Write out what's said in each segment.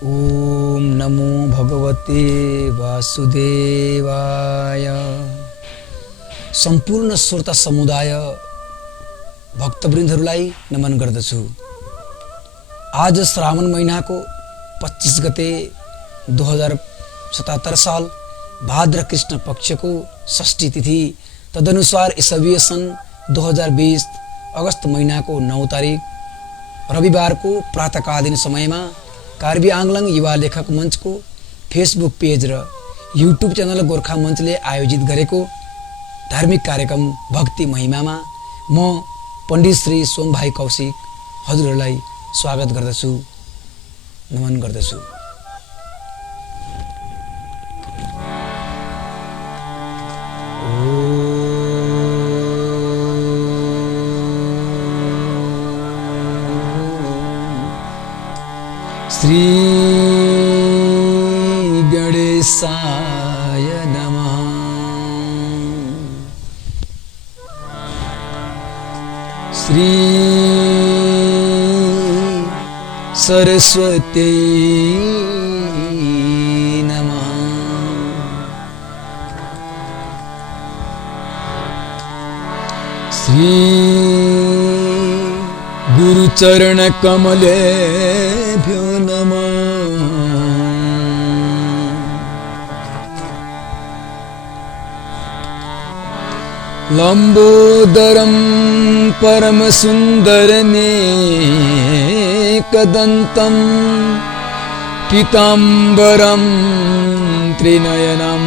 ओम नमो भगवते वासुदेवाय। सम्पूर्ण श्रोता समुदाय भक्तवृन्दहरूलाई नमन गर्दछु। आज श्रावण महिनाको 25 गते 2077 साल भाद्र कृष्ण पक्षको षष्ठी तिथि तदनुसार ईसवीय सन् 2020 अगस्त महिनाको 9 तारिक रविवारको प्रातःकालीन समयमा कार्बी आङ्ग्लङ युवा लेखक मञ्चको फेसबुक पेज र युट्युब च्यानल गोर्खा मञ्चले आयोजित गरेको धार्मिक कार्यक्रम भक्ति महिमामा म पण्डित श्री सोमभाइ कौशिक हजुरहरूलाई स्वागत गर्दछु, नमन गर्दछु। श्री गणेशाय नमः। श्री सरस्वती नमः। श्री गुरुचरण कमलेभ्यो नमः। लंबोदरं परमसुन्दरनेकदन्तं पीताम्बरं त्रिनयनं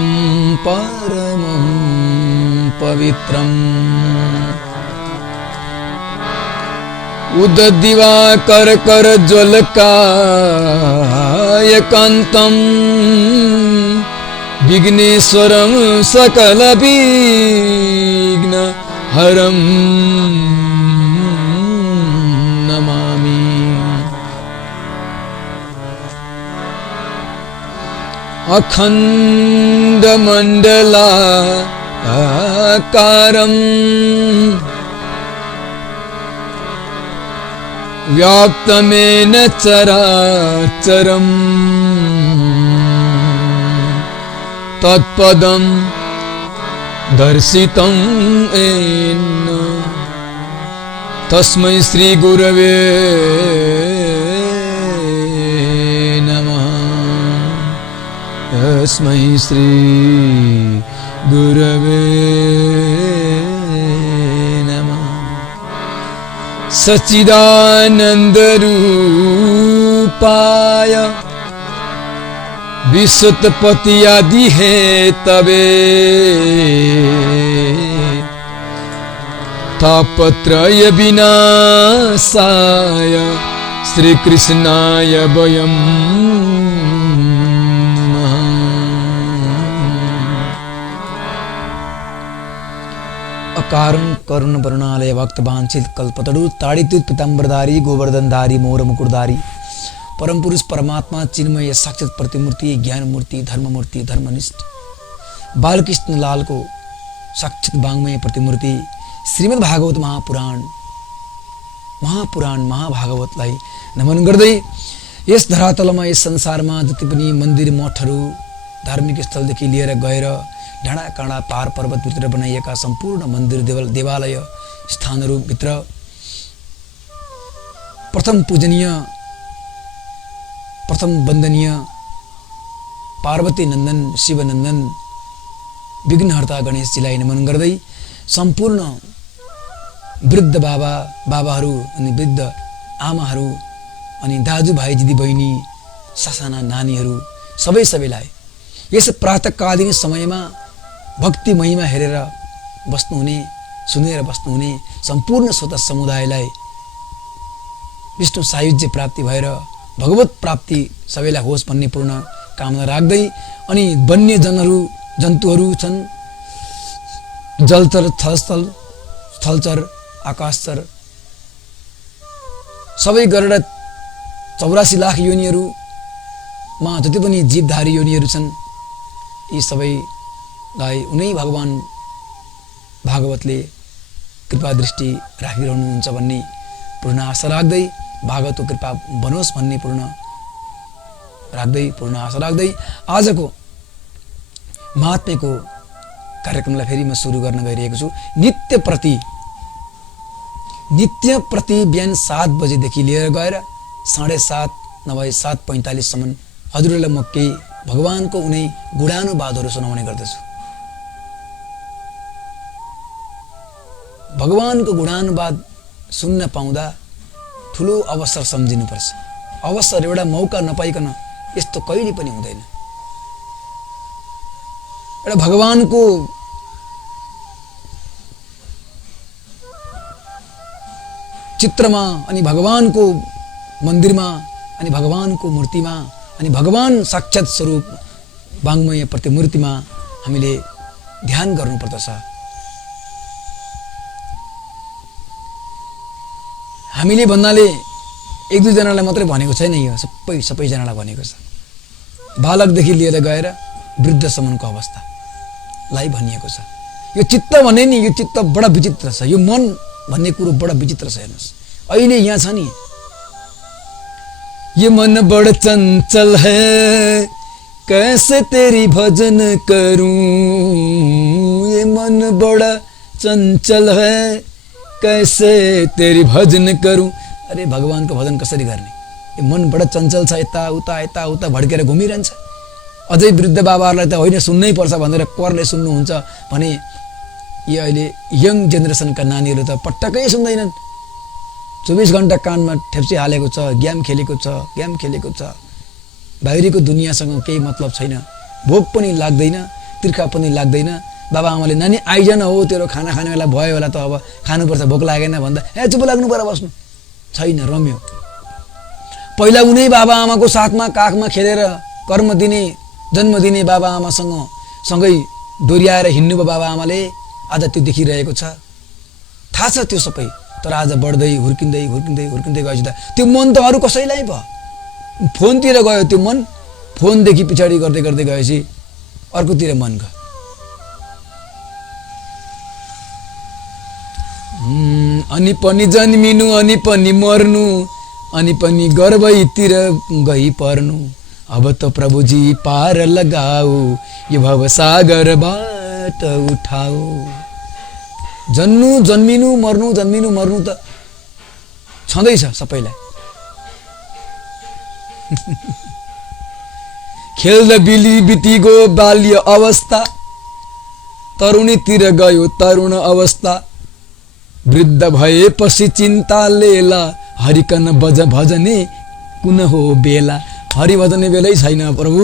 परमं पवित्रम् उददिवाकर करज्वलकायकान्तं विघ्नेश्वरं सकलविघ्नहरं नमामि। अखण्डमण्डलाकारं व्याप्तमेन चराचरम् तत्पदं दर्शितं येन तस्मै श्री गुरवे नमः। तस्मै श्री गुरवे नमः। सच्चिदानन्दरूपाय विश्वोत्पत्ति आदि है तबे तापत्रय विनाशाय श्री कृष्णाय वयम् अकारण करुण वरुणालय भक्त वांछित कल्पतरु ताड़ितुत पीताम्बरधारी गोवर्धनधारी मोर मुकुटधारी परम पुरुष परमात्मा चिन्मय साक्षात प्रतिमूर्ति ज्ञान मूर्ति धर्ममूर्ति धर्मनिष्ठ बालकृष्ण लाल को साक्षात वाङ्मय प्रतिमूर्ति श्रीमद् भागवत महापुराण महाभागवतलाई नमन गर्दै यस धरातलमा यस संसारमा जति पनि मन्दिर मठहरू धार्मिक स्थलदेखि लिएर गएर डाँडा काँडा पार पर्वतभित्र बनाइएका सम्पूर्ण मन्दिर देवालय स्थानहरूभित्र प्रथम पूजनीय प्रथम वन्दनीय पार्वती नन्दन शिवनन्दन विघ्नहर्ता गणेशजीलाई नमन गर्दै सम्पूर्ण वृद्ध बाबाहरू अनि वृद्ध आमाहरू अनि दाजुभाइ दिदीबहिनी सासाना नानीहरू सबैलाई यस प्रातःकालीन समयमा भक्ति महिमा हेरेर बस्नुहुने सुनेर बस्नुहुने सम्पूर्ण श्रोता समुदायलाई विष्णु सायुज्य प्राप्ति भएर भगवत प्राप्ति सबैलाई होस् भन्ने पूर्ण कामना राख्दै अनि वन्य जन्तुहरू छन् जलचर स्थलचर आकाशचर सबै गरेर 84 लाख योनिहरूमा जति पनि जीवधारी योनिहरू छन् यी सबैलाई उनै भगवान भागवतले कृपा दृष्टि राखिरहनुहुन्छ भन्ने पूर्ण आशा राख्दै भागवतको कृपा बनोस् भन्ने पूर्ण राख्दै, पूर्ण आशा राख्दै आजको महात्म्यको कार्यक्रमलाई फेरि म सुरु गर्न गइरहेको छु। नित्य प्रति बिहान 7 बजेदेखि लिएर गएर 7:30 नभए 7:45 सम्म हजुरहरूलाई म केही भगवानको उनै गुणानुवादहरू सुनाउने गर्दछु। भगवानको गुणानुवाद सुन्न पाउँदा ठुलो अवसर सम्झिनुपर्छ। अवसर एउटा मौका नपाइकन यस्तो कहिले पनि हुँदैन। एउटा भगवानको चित्रमा अनि भगवानको मन्दिरमा अनि भगवानको मूर्तिमा अनि भगवान साक्षात स्वरूप वाङ्मय प्रतिमूर्तिमा हामीले ध्यान गर्नुपर्दछ। हामीले भन्नाले 1-2 जनालाई मात्रै भनेको छैन, यो सबैजनालाई भनेको छ। बालकदेखि लिएर गएर वृद्धसम्मको अवस्थालाई भनिएको छ। यो चित्त भने नि, यो चित्त बडा विचित्र छ। यो मन भन्ने कुरो बडा विचित्र छ। हेर्नुहोस् अहिले यहाँ छ नि, ये मन बड़ा चंचल है कैसे तेरी भजन करूं, ये मन बड़ा चंचल है कैसे तेरी भजन करूं। अरे भगवानको भजन कसरी गर्ने? यो मन बडा चञ्चल छ, यता उता भड्केर घुमिरहन्छ। अझै वृद्ध बाबाहरूलाई त होइन सुन्नै पर्छ भनेर करले सुन्नुहुन्छ भने यो अहिले यङ जेनेरेसनका नानीहरू त पटक्कै सुन्दैनन्। 24 घण्टा कानमा ठेप्सी हालेको छ, गेम खेलेको छ। बाहिरीको दुनियाँसँग केही मतलब छैन। भोक पनि लाग्दैन, तिर्खा पनि लाग्दैन। बाबा आमाले नानी आइजन हो, तेरो खाना खाने बेला भयो होला त, अब खानुपर्छ, भोक लागेन भन्दा ए चुप लाग्नु पर्यो, बस्नु छैन, रम्यो। पहिला उनै बाबा आमाको साथमा काखमा खेलेर कर्म दिने, जन्म दिने बाबा आमासँग सँगै डोर्याएर हिँड्नुभयो बाबा आमाले, आज त्यो देखिरहेको छ। थाहा छ त्यो सबै, तर आज बढ्दै हुर्किँदै गएपछि त त्यो मन त अरू कसैलाई भयो। फोनतिर गयो त्यो मन, फोनदेखि पछाडि गर्दै गएपछि अर्कोतिर मन गयो। अनि पनि जन्मिनु, अनि पनि मर्नु, अनि पनि गर्भैतिर गई पर्नु। अब त प्रभुजी पार लगाऊ, यो भवसागरबाट उठाऊ। जन्मिनु मर्नु त छँदैछ सबैलाई। खेल्दा बितिगयो बाल्य अवस्था, तरुणीतिर गयो तरुण अवस्था। वृद्ध भएपछि चिन्ता लेला, हरिकन भजने कुन हो बेला। हरि भजने बेलै छैन प्रभु,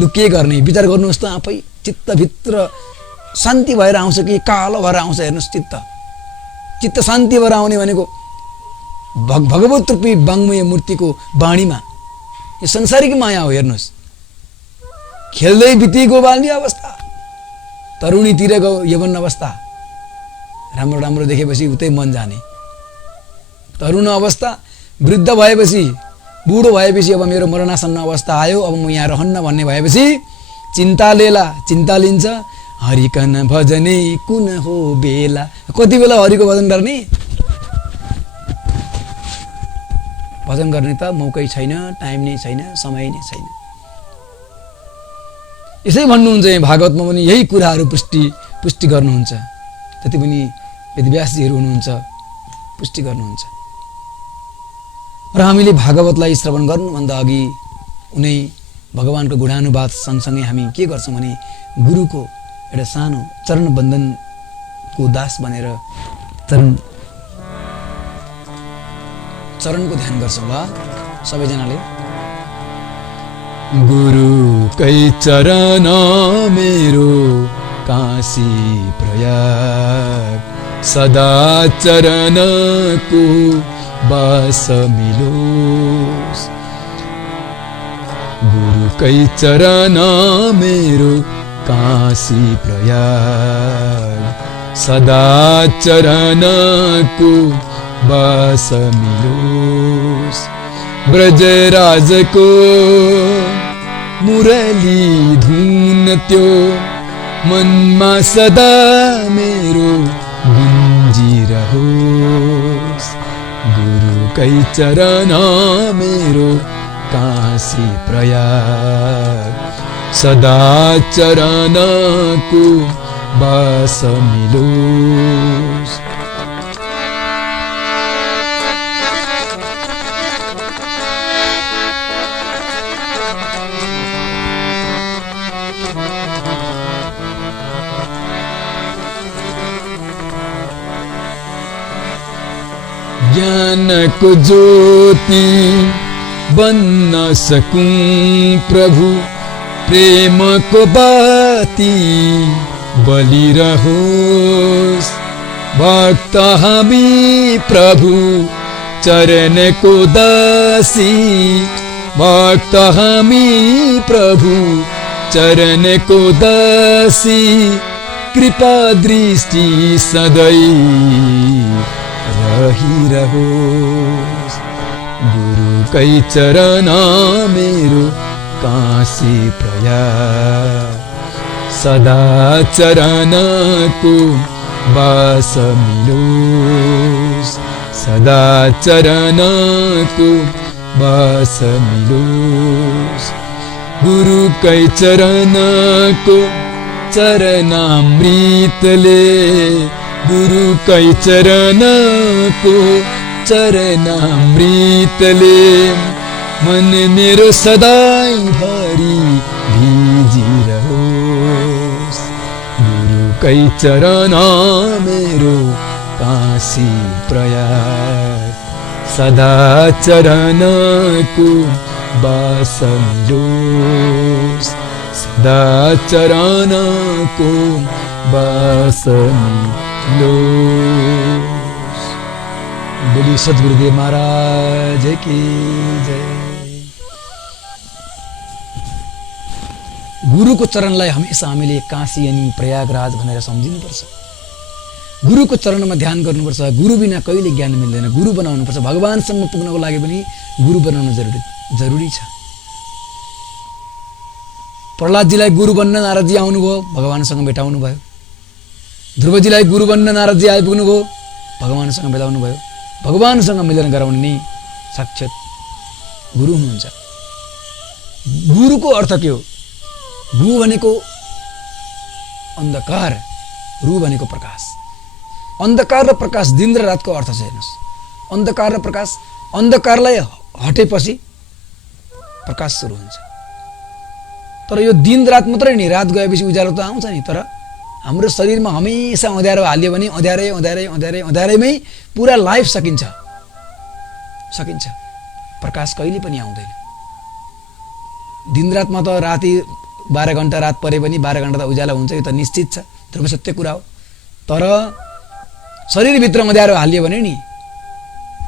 लु के गर्ने? विचार गर्नुहोस् त आफै। चित्तभित्र शान्ति भएर आउँछ कि कालो भएर आउँछ? हेर्नुहोस्, चित्त शान्ति भएर आउने भनेको भगवत रूपी वाङ्मय मूर्तिको बाणीमा यो संसारिक माया हो। हेर्नुहोस्, खेल्दै बितिगयो बाल्य अवस्था, तरुणीतिर गयो यौवन अवस्था। राम्रो देखेपछि उतै मन जाने। तरुण अवस्था, वृद्ध भएपछि, बुढो भएपछि अब मेरो मरणासन्न अवस्था आयो, अब म यहाँ रहन्न भन्ने भएपछि चिन्ता लिन्छ। हरिकन भजने कुन हो बेला। कति बेला हरिको भजन गर्ने? भजन गर्ने त मौकै छैन, टाइम नै छैन, समय नै छैन। यसै भन्नुहुन्छ यहाँ भागवतमा पनि यही कुराहरू पुष्टि गर्नुहुन्छ। जति पनि वेदव्यासजीहरू हुनुहुन्छ पुष्टि गर्नुहुन्छ। र हामीले भागवतलाई श्रवण गर्नुभन्दा अघि उनै भगवानको गुणानुवाद सँगसँगै हामी के गर्छौँ भने गुरुको एउटा सानो चरण बन्धनको दास बनेर चरणको ध्यान गर्छौँ। ल सबैजनाले गुरु कै चरण मेरो काशी प्रयाग, सदा चरणको बास मिलोस्। गुरु कै चरण मेरो काशी प्रयाग, सदा चरणको बास मिलोस्। ब्रजराजको मुरली धुन त्यो मनमा सदा मेरो गुन्जिरहोस्। गुरु कै चरण मेरो काशी प्रयाग सदा चरणको बास मिलोस्। ज्ञानको ज्योति बन्न सकूं प्रभु, प्रेमको बाती बलिरहोस्। भक्त हामी प्रभु चरणको दासी, भक्त हामी प्रभु चरणको दासी। कृपा दृष्टि सधैँ रहिरहोस्। गुरुकै चरण मेरो काशी प्रयाग सदा चरणको बास मिलोस्। सदा चरणको बास मिलोस्। गुरुकै चरणको चरणामृतले, गुरुकै चरणको चरणामृतले मन मेरो सदाइभरि भिजिरहोस्। गुरुकै चरण मेरो काशी प्रयाग सदा चरणको बास मिलोस्। सदा चरणको बास मिलोस्। बोलिए सद्गुरुदेव महाराज की जय। गुरुको चरणलाई हमेशा हामीले काशी अनि प्रयागराज भनेर सम्झिनुपर्छ। गुरुको चरणमा ध्यान गर्नुपर्छ। गुरु बिना कहिले ज्ञान मिल्दैन। गुरु बनाउनुपर्छ। भगवानसम्म पुग्नको लागि पनि गुरु बनाउन जरुरी छ। प्रहलादजीलाई गुरु बन्न नारदजी आउनुभयो, भगवानसँग भेटाउनु भयो। ध्रुवजीलाई गुरु बन्न नारदजी आइपुग्नु भयो, भगवानसँग भेटाउनु भयो। भगवानसँग मिलन गराउने नै साक्षात गुरु हुनुहुन्छ। गुरुको अर्थ के हो? गु भनेको अन्धकार, रु भनेको प्रकाश। अन्धकार र प्रकाश, दिन र रातको अर्थ छ। हेर्नुहोस्, अन्धकार र प्रकाश, अन्धकारलाई हटेपछि प्रकाश सुरु हुन्छ। तर यो दिन रात मात्रै नि, रात गएपछि उज्यालो त आउँछ नि। तर हाम्रो शरीरमा हमेशा अँध्यारो हाल्यो भने अँध्यारैमै पुरा लाइफ सकिन्छ। प्रकाश कहिले पनि आउँदैन। दिनरातमा त राति 12 घण्टा रात परे पनि 12 घण्टा त उज्यालो हुन्छ, यो त निश्चित छ, ध्रुव सत्य कुरा हो। तर शरीरभित्र अँध्यारो हाल्यो भने नि,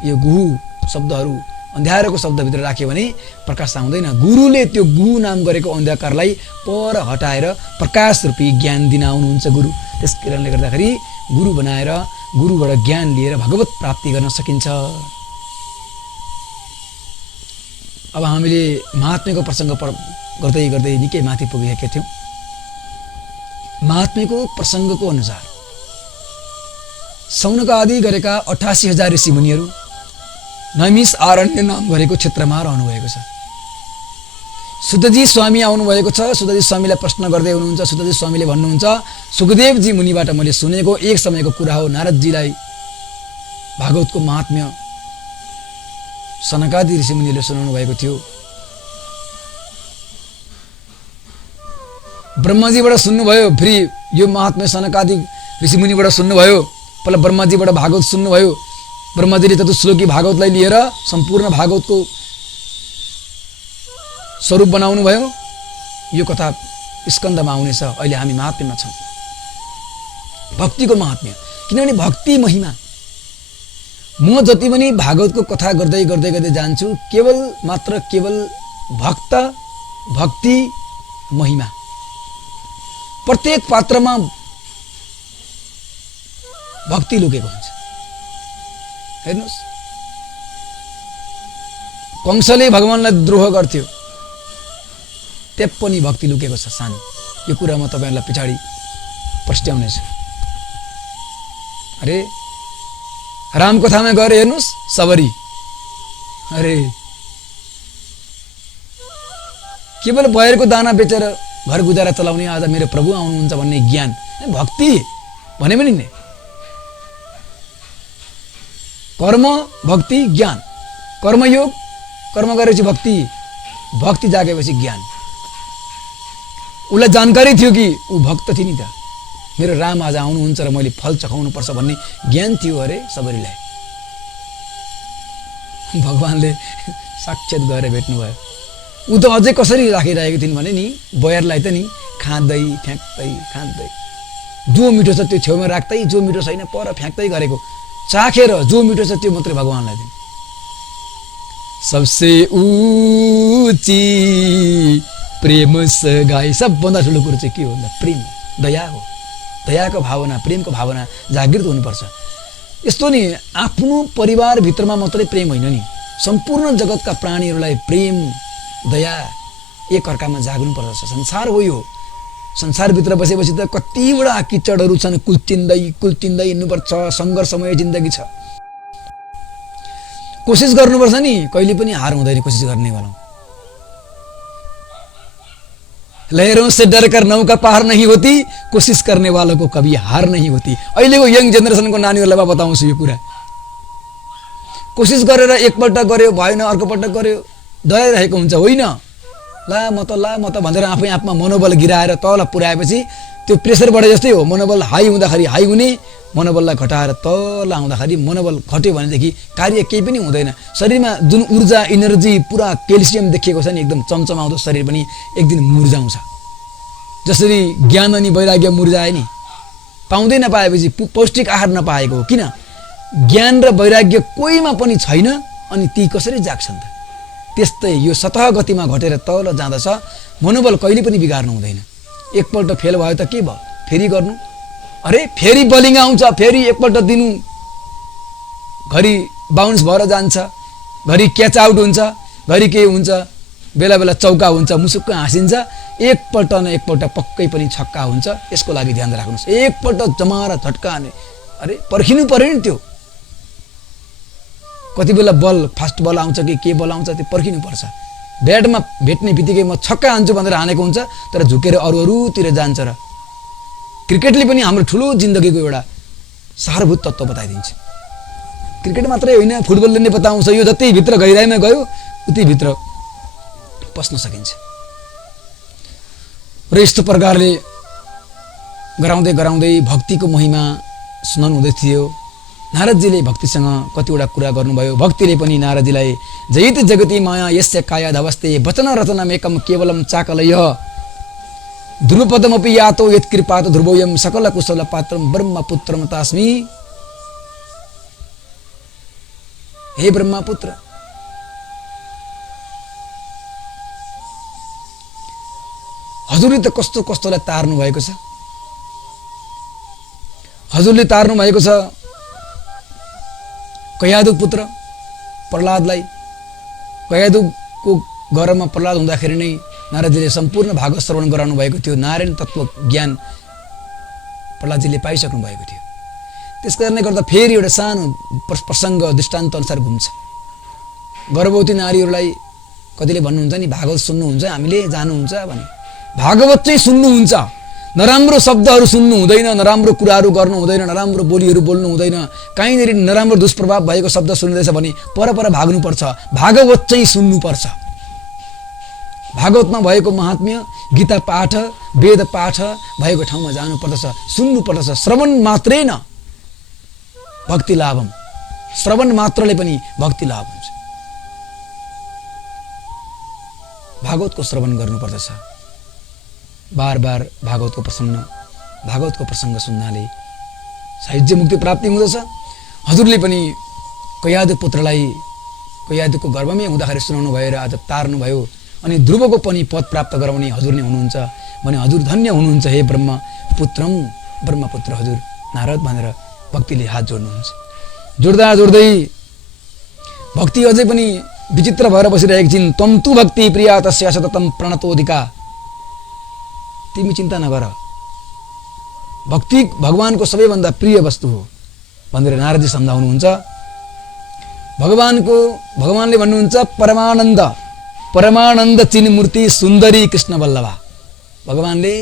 यो गुहु शब्दहरू अँध्यारोको शब्दभित्र राख्यो भने प्रकाश आउँदैन। गुरुले त्यो गुहु नाम गरेको अन्धकारलाई पर हटाएर प्रकाश रूपी ज्ञान दिन आउनुहुन्छ गुरु। त्यस कारणले गर्दाखेरि गुरु बनाएर गुरुबाट ज्ञान लिएर भगवत प्राप्ति गर्न सकिन्छ। अब हामीले महात्म्यको प्रसङ्ग गर्दै गर्दै निकै माथि पुगेका थियौँ। महात्म्यको प्रसङ्गको अनुसार सौनक आदि गरेका 88,000 ऋषिमुनिहरू नैमिष आरण्य नाम गरेको क्षेत्रमा रहनुभएको छ। सुतजी स्वामी आउनुभएको छ। सुतजी स्वामीलाई प्रश्न गर्दै हुनुहुन्छ। सुतजी स्वामीले भन्नुहुन्छ, सुखदेवजी मुनिबाट मैले सुनेको एक समयको कुरा हो, नारदजीलाई भागवतको महात्म्य सनकादि ऋषिमुनिले सुनाउनु भएको थियो। ब्रह्माजीबाट सुन्नुभयो, फेरि यो महात्म्य सनकादि ऋषिमुनिबाट सुन्नुभयो। पहिला ब्रह्माजीबाट भागवत सुन्नुभयो। ब्रह्माजीले चतुश्लोकी भागवतलाई लिएर सम्पूर्ण भागवतको स्वरूप बनाउनु भयो। यो कथा स्कन्दमा आउनेछ। अहिले हामी महात्म्यमा छौँ, भक्तिको महात्म्य। किनभने भक्ति महिमा, म जति पनि भागवतको कथा गर्दै गर्दै गर्दै जान्छु, केवल भक्त भक्ति महिमा। प्रत्येक पात्रमा भक्ति लुकेको हुन्छ। हेर्नुहोस्, कंसले भगवानलाई द्रोह गर्थ्यो, त्यहाँ पनि भक्ति लुकेको छ सानो। यो कुरा म तपाईहरुलाई पछाडि प्रस्ट्याउनेछु। अरे रामकथामा गएर हेर्नुहोस्, सबरी, अरे केवल बयरको दाना बेचेर घर गुजारा चलाउने आज मेरो प्रभु आउनुहुन्छ भन्ने ज्ञान भक्ति भने पनि नि कर्म भक्ति ज्ञान कर्मयोग कर्म गरेपछि भक्ति भक्ति जागेपछि ज्ञान उसलाई जानकारी थियो कि ऊ भक्त थियो नि त मेरो राम आज आउनुहुन्छ र मैले फल चखाउनु पर्छ भन्ने ज्ञान थियो अरे सबरीलाई भगवानले साक्षात गएर भेट्नु भयो ऊ त अझै कसरी राखिरहेको थिइन् भने नि बयरलाई त नि खाँदै फ्याँक्दै जो मिठो छ त्यो छेउमा राख्दै जो मिठो छैन पर फ्याँक्दै गरेको चाखेर जो मिठो छ त्यो मात्रै भगवानलाई दिन् सबसे ऊंची प्रेम सगाई सबभन्दा ठुलो कुरो चाहिँ के हो भन्दा प्रेम दया हो दयाको भावना प्रेमको भावना जागृत हुनुपर्छ यस्तो नि आफ्नो परिवारभित्रमा मात्रै प्रेम होइन नि सम्पूर्ण जगतका प्राणीहरूलाई प्रेम दया एक अर्कामा जाग्नुपर्छ संसार हो यो संसारभित्र बसेपछि त कतिवटा किचडहरू छन् कुल्चिँदै हिँड्नुपर्छ सङ्घर्षमय जिन्दगी छ कोसिस गर्नुपर्छ नि कहिले पनि हार हुँदैन कोसिस गर्ने वाला लहरों से डरकर नौका पार नहीं होती कोशिश करने वालों को कभी हार नहीं होती अहिलेको यङ जेनेरेसनको नानीहरूलाई म बताउँछु यो कुरा कोसिस गरेर एकपल्ट गर्यो भएन अर्कोपल्ट गर्यो डराइरहेको हुन्छ होइन ला म त भनेर आफै आफमा मनोबल गिराएर तल पुर्याएपछि त्यो प्रेसर बढे जस्तै हो मनोबल हाई हुँदाखेरि हाई हुने मनोबललाई घटाएर तल आउँदाखेरि मनोबल घट्यो भनेदेखि कार्य केही पनि हुँदैन शरीरमा जुन ऊर्जा इनर्जी पुरा क्याल्सियम देखिएको छ नि एकदम चम्चमाउँदो शरीर पनि एक दिन मुर्जाउँछ जसरी ज्ञान अनि वैराग्य मुर्जाए नि पाउँदै नपाएपछि पौष्टिक आहार नपाएको हो किन ज्ञान र वैराग्य कोहीमा पनि छैन अनि ती कसरी जाग्छन् त त्यस्तै यो सतह गतिमा घटेर तल जाँदछ मनोबल कहिले पनि बिगार्नु हुँदैन एकपल्ट फेल भयो त के भयो फेरि गर्नु अरे फेरि बलिङ आउँछ फेरि एकपल्ट दिनु घरि बाउन्स भएर जान्छ घरि क्याच आउट हुन्छ घरि के हुन्छ बेला बेला चौका हुन्छ मुसुक्क हाँसिन्छ एकपल्ट न एकपल्ट पक्कै पनि छक्का हुन्छ यसको लागि ध्यान राख्नुहोस् एकपल्ट जमारा झट्का हाने अरे पर्खिनु पर्यो नि त्यो कति बेला बल फास्ट बल आउँछ कि के बल आउँछ त्यो पर्खिनु पर्छ ब्याटमा भेट्ने बित्तिकै म छक्का हान्छु भनेर हानेको हुन्छ तर झुकेर अरूतिर जान्छ र क्रिकेटले पनि हाम्रो ठुलो जिन्दगीको एउटा सारभूत तत्त्व बताइदिन्छ क्रिकेट मात्रै होइन फुटबलले नै बताउँछ यो जति भित्र गहिराइमा गयो उति भित्र पस्न सकिन्छ र यस्तो प्रकारले गराउँदै भक्तिको महिमा सुनाउनु हुँदै थियो नारदजीले भक्तिसँग कतिवटा कुरा गर्नुभयो भक्तिले पनि नारदजीलाई जयित जगति माया यस्य काया धवस्ते वचन रचनमेकम केवलम चाकलय ध्रुवपदमपि यातो यत्कृपात ध्रुवोयम सकल कुशल पात्रम ब्रह्मपुत्रम तास्मि हे ब्रह्मपुत्र हजुरले त कस्तोलाई तार्नु भएको छ हजुरले तार्नु भएको छ कयादु पुत्र प्रहलादलाई कयादुको घरमा प्रहलाद हुँदाखेरि नै नारदजीले सम्पूर्ण भागवत श्रवण गराउनु भएको थियो नारायण तत्त्व ज्ञान प्रहलादजीले पाइसक्नु भएको थियो त्यस कारणले गर्दा फेरि एउटा सानो प्रसङ्ग दृष्टान्त अनुसार घुम्छ गर्भवती नारीहरूलाई कतिले भन्नुहुन्छ नि भागवत सुन्नुहुन्छ हामीले जानुहुन्छ भने भागवत चाहिँ सुन्नुहुन्छ नराम्रो शब्दहरू सुन्नु हुँदैन नराम्रो कुराहरू गर्नु हुँदैन नराम्रो बोलीहरू बोल्नु हुँदैन कहीँनिर नराम्रो दुष्प्रभाव भएको शब्द सुन्दैछ भने पर भाग्नुपर्छ भागवत चाहिँ सुन्नुपर्छ भागवतमा भएको महात्म्य गीता पाठ वेद पाठ भएको ठाउँमा जानुपर्दछ सुन्नुपर्दछ श्रवण मात्रै न भक्ति लाभम श्रवण मात्रले पनि भक्ति लाभ हुन्छ भागवतको श्रवण गर्नुपर्दछ बार बार भागवतको प्रसङ्ग सुन्नाले साहित्य मुक्ति प्राप्ति हुँदछ हजुरले पनि कयादु पुत्रलाई कयादुको गर्भमै हुँदाखेरि सुनाउनु भयो र आज तार्नु भयो अनि ध्रुवको पनि पद प्राप्त गराउने हजुर नै हुनुहुन्छ भने हजुर धन्य हुनुहुन्छ हे ब्रह्मपुत्र हजुर नारद भनेर भक्तिले हात जोड्नुहुन्छ जोड्दै भक्ति अझै पनि विचित्र भएर बसिरहेकी छिन् त्वं तु भक्ति प्रिया तस्या सततम प्रणतोधिका तिमी चिन्ता नगर भक्ति भगवानको सबैभन्दा प्रिय वस्तु हो भनेर नारदजी सम्झाउनुहुन्छ भगवानले भन्नुहुन्छ परमानन्द परमानन्द चिन्मूर्ति सुन्दरी कृष्ण बल्लभा। भगवानले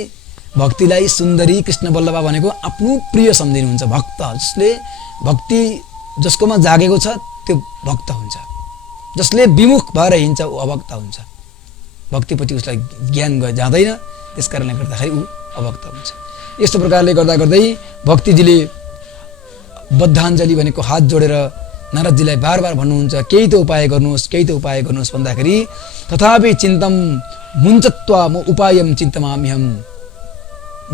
भक्तिलाई सुन्दरी कृष्ण बल्लभा भनेको आफ्नो प्रिय सम्झिनुहुन्छ। भक्त जसले भक्ति जसकोमा जागेको छ त्यो भक्त हुन्छ, जसले विमुख भएर हिँड्छ ऊ अभक्त हुन्छ। भक्तिपट्टि उसलाई ज्ञान जाँदैन, त्यस कारणले गर्दाखेरि ऊ अभक्त हुन्छ। यस्तो प्रकारले गर्दा गर्दै भक्तिजीले बद्धाञ्जली भनेको हात जोडेर नारदजीलाई बार बार भन्नुहुन्छ केही त उपाय गर्नुहोस्, केही त उपाय गर्नुहोस् भन्दाखेरि तथापि चिन्तम मुञ्चत्वा म उपायम चिन्तमाम्यहम्,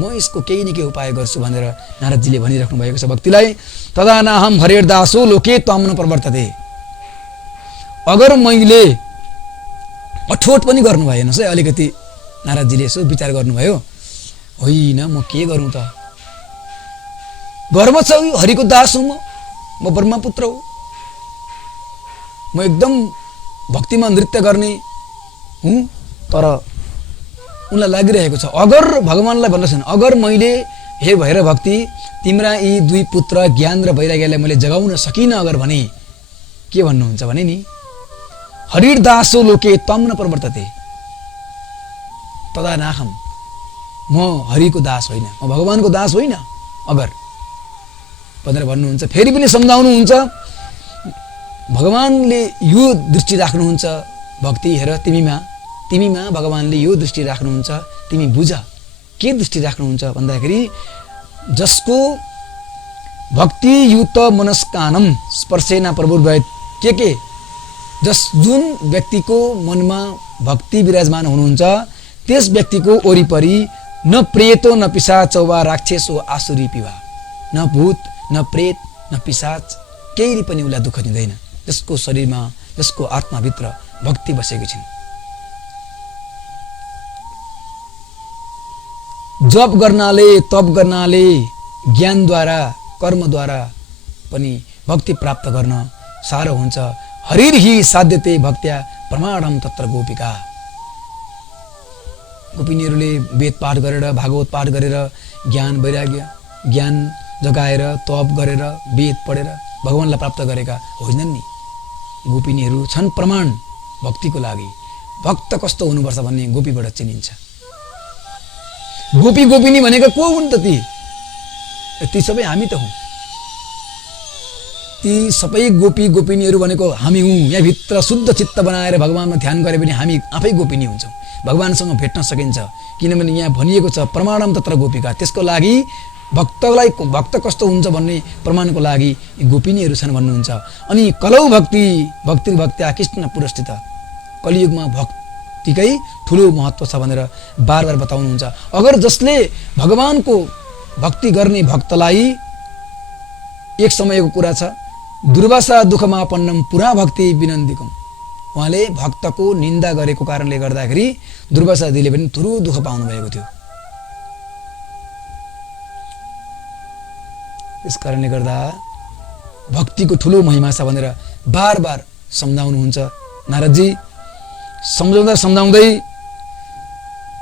म यसको केही न केही उपाय गर्छु भनेर नारदजीले भनिराख्नु भएको छ भक्तिलाई। तदा नाहम हरेर्दासो लोके त्वाम न प्रवर्तते। अगर मैले अठोट पनि गर्नु भएनस् है, अलिकति नारदजीले यसो विचार गर्नुभयो, होइन म के गरौँ त, गर्व छ हरिको दास हुँ, म ब्रह्मपुत्र हो, म एकदम भक्तिमा नृत्य गर्ने हुँ, तर उनलाई लागिरहेको छ। अगर भगवानलाई भन्दछन् अगर मैले हे भएर भक्ति तिम्रा यी दुई पुत्र ज्ञान र वैराग्यलाई मैले जगाउन सकिनँ अगर भने के भन्नुहुन्छ भने नि हरिर्दासो लोके त्वम न प्रवर्तते तदा नाहम, म हरिको दास होइन, म भगवानको दास होइन अगर भनेर भन्नुहुन्छ। फेरि पनि सम्झाउनुहुन्छ, भगवानले यो दृष्टि राख्नुहुन्छ भक्ति हेर तिमीमा भगवानले यो दृष्टि राख्नुहुन्छ, तिमी बुझ के दृष्टि राख्नुहुन्छ भन्दाखेरि जसको भक्ति युत मनस्कानम स्पर्शेना प्रभुर्भयत के जुन व्यक्तिको मनमा भक्ति विराजमान हुनुहुन्छ त्यस व्यक्तिको वरिपरि न प्रेतो न पिशाच वा राक्षस वा आसुरी पिवा, न भूत न प्रेत न पिशाच केही पनि उसलाई दुःख दिँदैन, जसको शरीरमा जसको आत्माभित्र भक्ति बसेकी छिन्। जप गर्नाले तप गर्नाले ज्ञानद्वारा कर्मद्वारा पनि भक्ति प्राप्त गर्न साह्रो हुन्छ। हरिर्हि साध्यते भक्त्या प्रमाणम तत्र गोपिका। गोपिनीहरूले वेद पाठ गरेर भागवत पाठ गरेर ज्ञान वैराग्य ज्ञान जगाएर तप गरेर वेद पढेर भगवानलाई प्राप्त गरेका होइनन् नि। गोपिनीहरू छन् प्रमाण भक्तिको लागि। भक्त कस्तो हुनुपर्छ भन्ने गोपीबाट चिनिन्छ। गोपी गोपिनी भनेको को हुन् त ती सबै हामी त हौँ। ती सबै गोपी गोपिनीहरू भनेको हामी हौँ। यहाँभित्र शुद्ध चित्त बनाएर भगवानमा ध्यान गरे भने हामी आफै गोपिनी हुन्छौँ, भगवानसँग भेट्न सकिन्छ। किनभने यहाँ भनिएको छ प्रमाणम तत्र गोपिका। त्यसको लागि भक्त कस्तो हुन्छ भन्ने प्रमाणको लागि गोपिनीहरू छन् भन्नुहुन्छ। अनि कलौ भक्त्या कृष्ण पुरस्थित, कलियुगमा भक्तिकै ठुलो महत्त्व छ भनेर बार बार बताउनुहुन्छ। अगर जसले भगवानको भक्ति गर्ने भक्तलाई, एक समयको कुरा छ, दुर्वासा दुःखमापन्नम पुरा भक्ति विनन्दिकम, उहाँले भक्तको निन्दा गरेको कारणले गर्दाखेरि दुर्वासाजीले पनि ठुलो दुःख पाउनु भएको थियो। त्यस कारणले गर्दा भक्तिको ठुलो महिमा छ भनेर बार बार सम्झाउनुहुन्छ नारदजी। सम्झाउँदै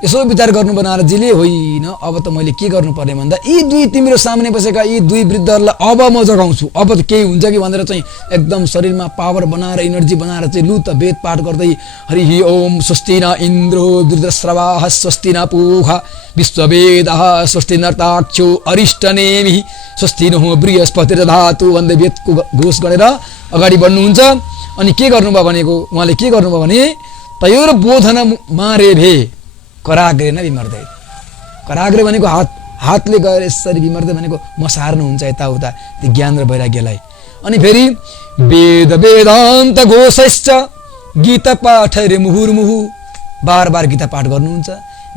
यसो विचार गर्नुभयो नारदजीले, होइन अब त मैले के गर्नुपर्ने भन्दा यी दुई तिम्रो सामने बसेका यी दुई वृद्धहरूलाई अब म जगाउँछु, अब त केही हुन्छ कि भनेर चाहिँ एकदम शरीरमा पावर बनाएर इनर्जी बनाएर चाहिँ लु त वेद पाठ गर्दै हरि ओम स्वस्ति न इन्द्रो वृद्धश्रवाः स्वस्ति न पूषा विश्ववेदः स्वस्ति नर्ताक्षो अरिष्टनेमिः स्वस्ति नो बृहस्पतिर्दधातु भन्दै वेदको घोष गरेर अगाडि बढ्नुहुन्छ। अनि के गर्नुभयो भनेको उहाँले के गर्नुभयो भने तयोर बोधन मारेभे कराग्रे न विमर्दै। कराग्रे भनेको हातले गएर यसरी विमर्दै भनेको मसार्नुहुन्छ यताउता त्यो ज्ञान र वैराग्यलाई। अनि फेरि वेद वेदान्त घोषश्च गीता पाठ रे मुहुर्मुहु, बार बार गीता पाठ गर्नुहुन्छ,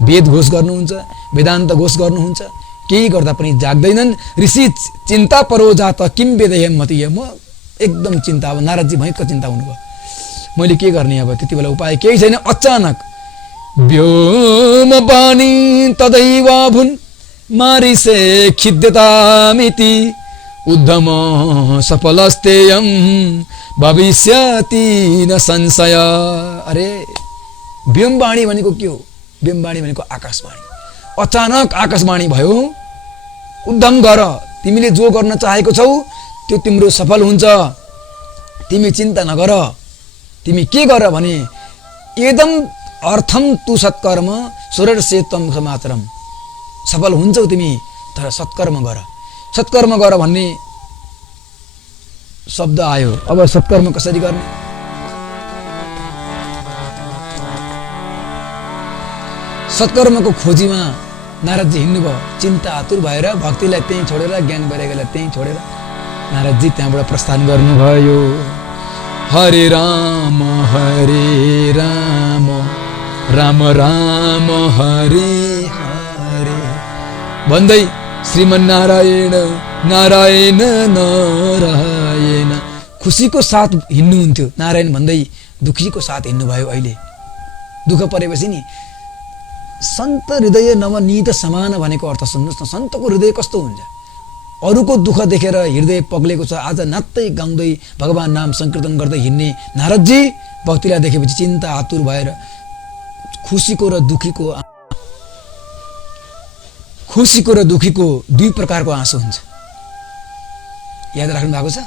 वेद घोष गर्नुहुन्छ, वेदान्त घोष गर्नुहुन्छ। केही गर्दा पनि जाग्दैनन्। ऋषि चिन्ता परो जात किम वेदयम मति, म एकदम चिन्ता, अब नारदजी भयङ्कर चिन्ता हुनुभयो, मैले के गर्ने अब। त्यति बेला उपाय केही छैन। अचानक व्योम पानी तदैवाभुन मारिसे खिद्यतामिति उद्धम सफलस्तेयम भविष्यति न संशय। अरे व्योमवाणी भनेको के हो? व्योमवाणी भनेको आकाशवाणी। अचानक आकाशवाणी भयो, उद्धम गर, तिमीले जो गर्न चाहेको छौ त्यो तिम्रो सफल हुन्छ, तिमी चिन्ता नगर। तिमी के गर भने एकदम अर्थम तु सत्कर्म सुरसे तम समातरम, सफल हुन्छौ तिमी तर सत्कर्म गर, सत्कर्म गर भन्ने शब्द आयो। अब सत्कर्म कसरी गर्ने? सत्कर्मको खोजीमा नारदजी हिँड्नुभयो। चिन्ता आतुर भएर भक्तिलाई त्यहीँ छोडेर, ज्ञान वैराग्यलाई त्यहीँ छोडेर नारदजी त्यहाँबाट प्रस्थान गर्नुभयो। हरे राम राम राम हरे हरे भन्दै श्रीमन्नारायण नारायण नारायण खुसीको साथ हिँड्नुहुन्थ्यो। नारायण भन्दै दुखीको साथ हिँड्नुभयो। अहिले दुःख परेपछि नि सन्त हृदय नवनीत समान भनेको अर्थ सुन्नुहोस् न। सन्तको हृदय कस्तो हुन्छ? अरूको दुःख देखेर हृदय पग्लेको छ, आज नाच्दै गाउँदै भगवान नाम संकीर्तन गर्दै हिँड्ने नारदजी भक्तिलाई देखेपछि चिन्ता आतुर भएर खुसीको र दुखीको दुई प्रकारको आँसु हुन्छ। याद राख्नु भएको छ?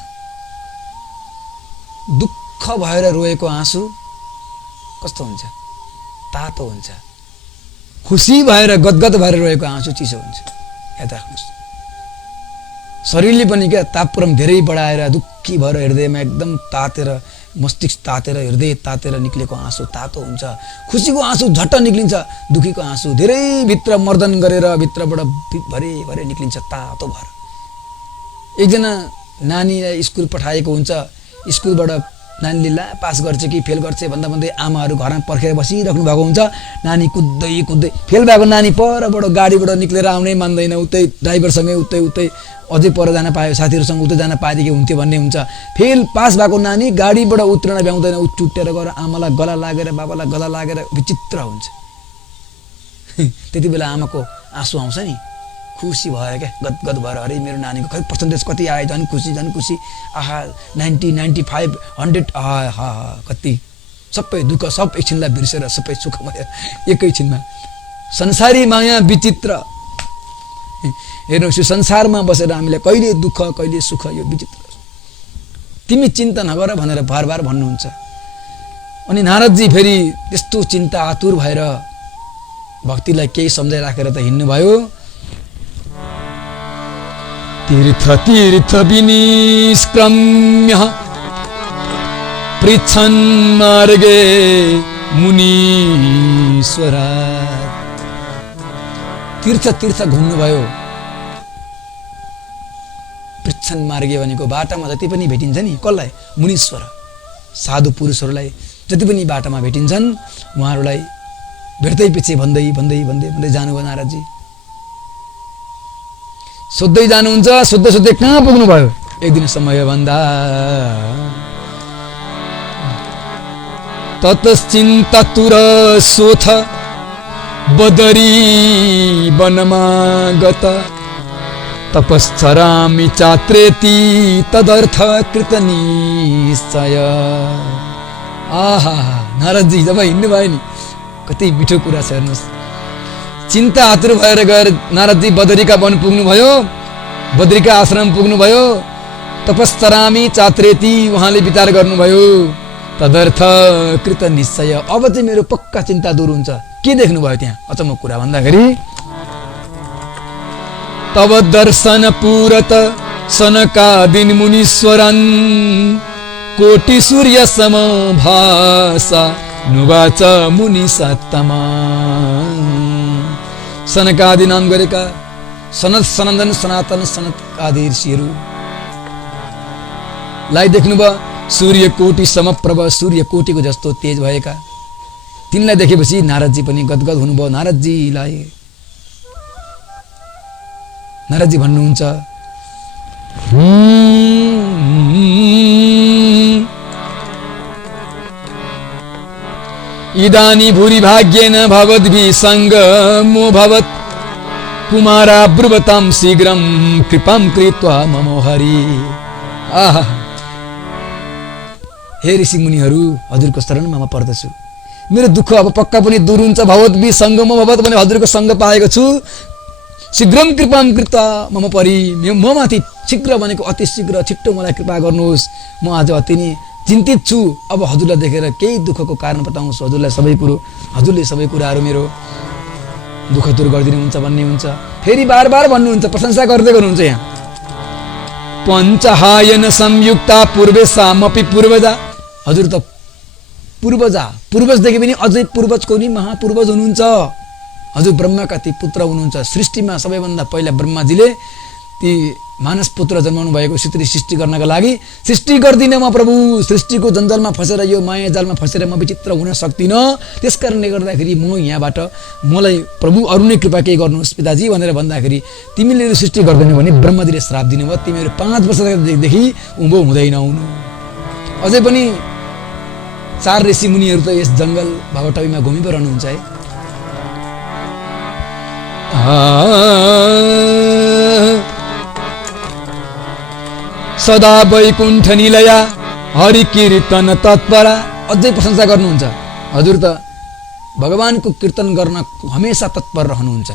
दुःख भएर रोएको आँसु कस्तो हुन्छ? तातो हुन्छ। खुसी भएर गदगद भएर रोएको आँसु चिसो हुन्छ। याद राख्नुहोस्। शरीरले पनि क्या तापक्रम धेरै बढाएर दुःखी भएर हृदयमा एकदम तातेर, मस्तिष्क तातेर, हृदय तातेर निक्लेको आँसु तातो हुन्छ। खुसीको आँसु झट्ट निक्लिन्छ, दुखीको आँसु धेरै भित्र मर्दन गरेर भित्रबाट भरे भरे निक्लिन्छ तातो भएर। एकजना नानीलाई स्कुल पठाएको हुन्छ, स्कुलबाट नानीले ला पास गर्छ कि फेल गर्छ भन्दा भन्दै आमाहरू घरमा पर्खेर बसिराख्नु भएको हुन्छ। नानी कुद्दै कुद्दै फेल भएको नानी परबाट गाडीबाट निक्लेर आउनै मान्दैन, उतै ड्राइभरसँगै उतै अझै पर जान पायो, साथीहरूसँग उतै जान पाएदेखि हुन्थ्यो भन्ने हुन्छ। फेल पास भएको नानी गाडीबाट उत्रन भ्याउँदैन, चुट्टेर गएर आमालाई गला लागेर बाबालाई गला लागेर विचित्र हुन्छ। त्यति बेला आमाको आँसु आउँछ नि, खुसी भयो क्या, गदगद भएर अरे मेरो नानीको खै पर्सेन्टेज कति आयो, झन् खुसी, आहा 90, 95, 100, आहा कति सबै दुःख सब एकछिनलाई बिर्सेर सबै सुख भयो एकैछिनमा। संसारी माया विचित्र। हेर्नुहोस्, यो संसारमा बसेर हामीलाई कहिले दुःख कहिले सुख, यो विचित्र। तिमी चिन्ता नगर भनेर बार बार भन्नुहुन्छ। अनि नारदजी फेरि त्यस्तो चिन्ता आतुर भएर भक्तिलाई केही सम्झाइराखेर त हिँड्नुभयो। तीर्थ विनिष्क्रम्य पृच्छन् मार्गे मुनीश्वरा। तीर्थ घुम्नुभयो। पृच्छन् मार्गे भनेको बाटामा जति पनि भेटिन्छ नि, कसलाई? मुनीश्वर, साधु पुरुषहरूलाई जति पनि बाटामा भेटिन्छन् उहाँहरूलाई भेट्दै पछि भन्दै जानुभयो नारदजी। सोध्दै जानुहुन्छ, सोध्दै कहाँ पुग्नुभयो? एक दिन समय भन्दा ततश्चिन्तातुर सोथ बदरी वनमा गत तपश्चरामि चात्रेति तदर्थ कृत निश्चय। आहा, नारदजी जब हिँड्नुभयो नि कति मिठो कुरा छ। हेर्नुहोस्, चिन्ता आतुर भएर गएर नारदजी बदरीका वन पुग्नुभयो, बद्रीका आश्रम पुग्नुभयो। तपश्चरामि चात्रेति उहाँले विचार गर्नुभयो। तदर्थ कृत निश्चय, अब चाहिँ मेरो पक्का चिन्ता दूर हुन्छ। के देख्नुभयो त्यहाँ? अचम्मको कुरा भन्दाखेरि तब दर्शन पुरत सनकादिन मुनीश्वरन् कोटि सूर्य सम भासा नुवाच मुनि सत्तमा। सनकादि नाम गरेका सनत सनन्दन सनातन सनत आदि ऋषिहरूलाई देख्नुभयो। सूर्य कोटि समप्रभ, सूर्य कोटिको जस्तो तेज भएका तिनलाई देखेपछि नारदजी पनि गदगद हुनुभयो। नारदजी भन्नुहुन्छ, इदानी भूरि भाग्येन भवद्भि संगमो भवत् कुमारा ब्रुवतां शीघ्रं कृपां कृत्वा मम हरि। आहा, हे ऋषि मुनिहरू, हजुरको शरणमा म पर्दछु। मेरो दुःख अब पक्का पनि दूर हुन्छ। भवद्भि संगमो भवत् भने हजुरको संग पाएको छु। शीघ्रं कृपां कृत्वा मम परि, म माथि शीघ्र भनेको अति शीघ्र छिट्टो मलाई कृपा गर्नुहोस्। म आज अति नै चिन्तित छु। अब हजुरलाई देखेर केही दुःखको कारण बताउँछु, हजुरलाई सबै कुरो, हजुरले सबै कुराहरू मेरो दुःख दूर गरिदिनुहुन्छ भन्ने हुन्छ। फेरि बार बार भन्नुहुन्छ, प्रशंसा गर्दै गर्नुहुन्छ यहाँ। पञ्चहायन संयुक्ता पूर्वे सामपि पूर्वजा। हजुर त पूर्वजा, पूर्वजदेखि पनि अझै पूर्वजको नि महापूर्वज हुनुहुन्छ। हजुर ब्रह्माका ती पुत्र हुनुहुन्छ। सृष्टिमा सबैभन्दा पहिला ब्रह्माजीले ती मानस पुत्र जन्माउनु भएको सृष्टि गर्नका लागि सृष्टि गर्दिनँ म प्रभु, सृष्टिको जन्जालमा फसेर यो माया जालमा फसेर म विचित्र हुन सक्दिनँ, त्यस कारणले गर्दाखेरि म यहाँबाट मलाई प्रभु अरू नै कृपा केही गर्नुहोस् पिताजी भनेर भन्दाखेरि तिमीले यो सृष्टि गर्दैनौ भने ब्रह्माजीले श्राप दिनुभयो, तिमीहरू 5 वर्षदेखि उँभो हुँदैनौ। अझै पनि 4 ऋषि मुनिहरू त यस जङ्गल भवटवीमा घुमी पो रहनुहुन्छ है। सदा वैकुण्ठ निलया हरि कीर्तन तत्परा। अझै प्रशंसा गर्नुहुन्छ। हजुर त भगवानको कीर्तन गर्न हमेसा तत्पर रहनुहुन्छ।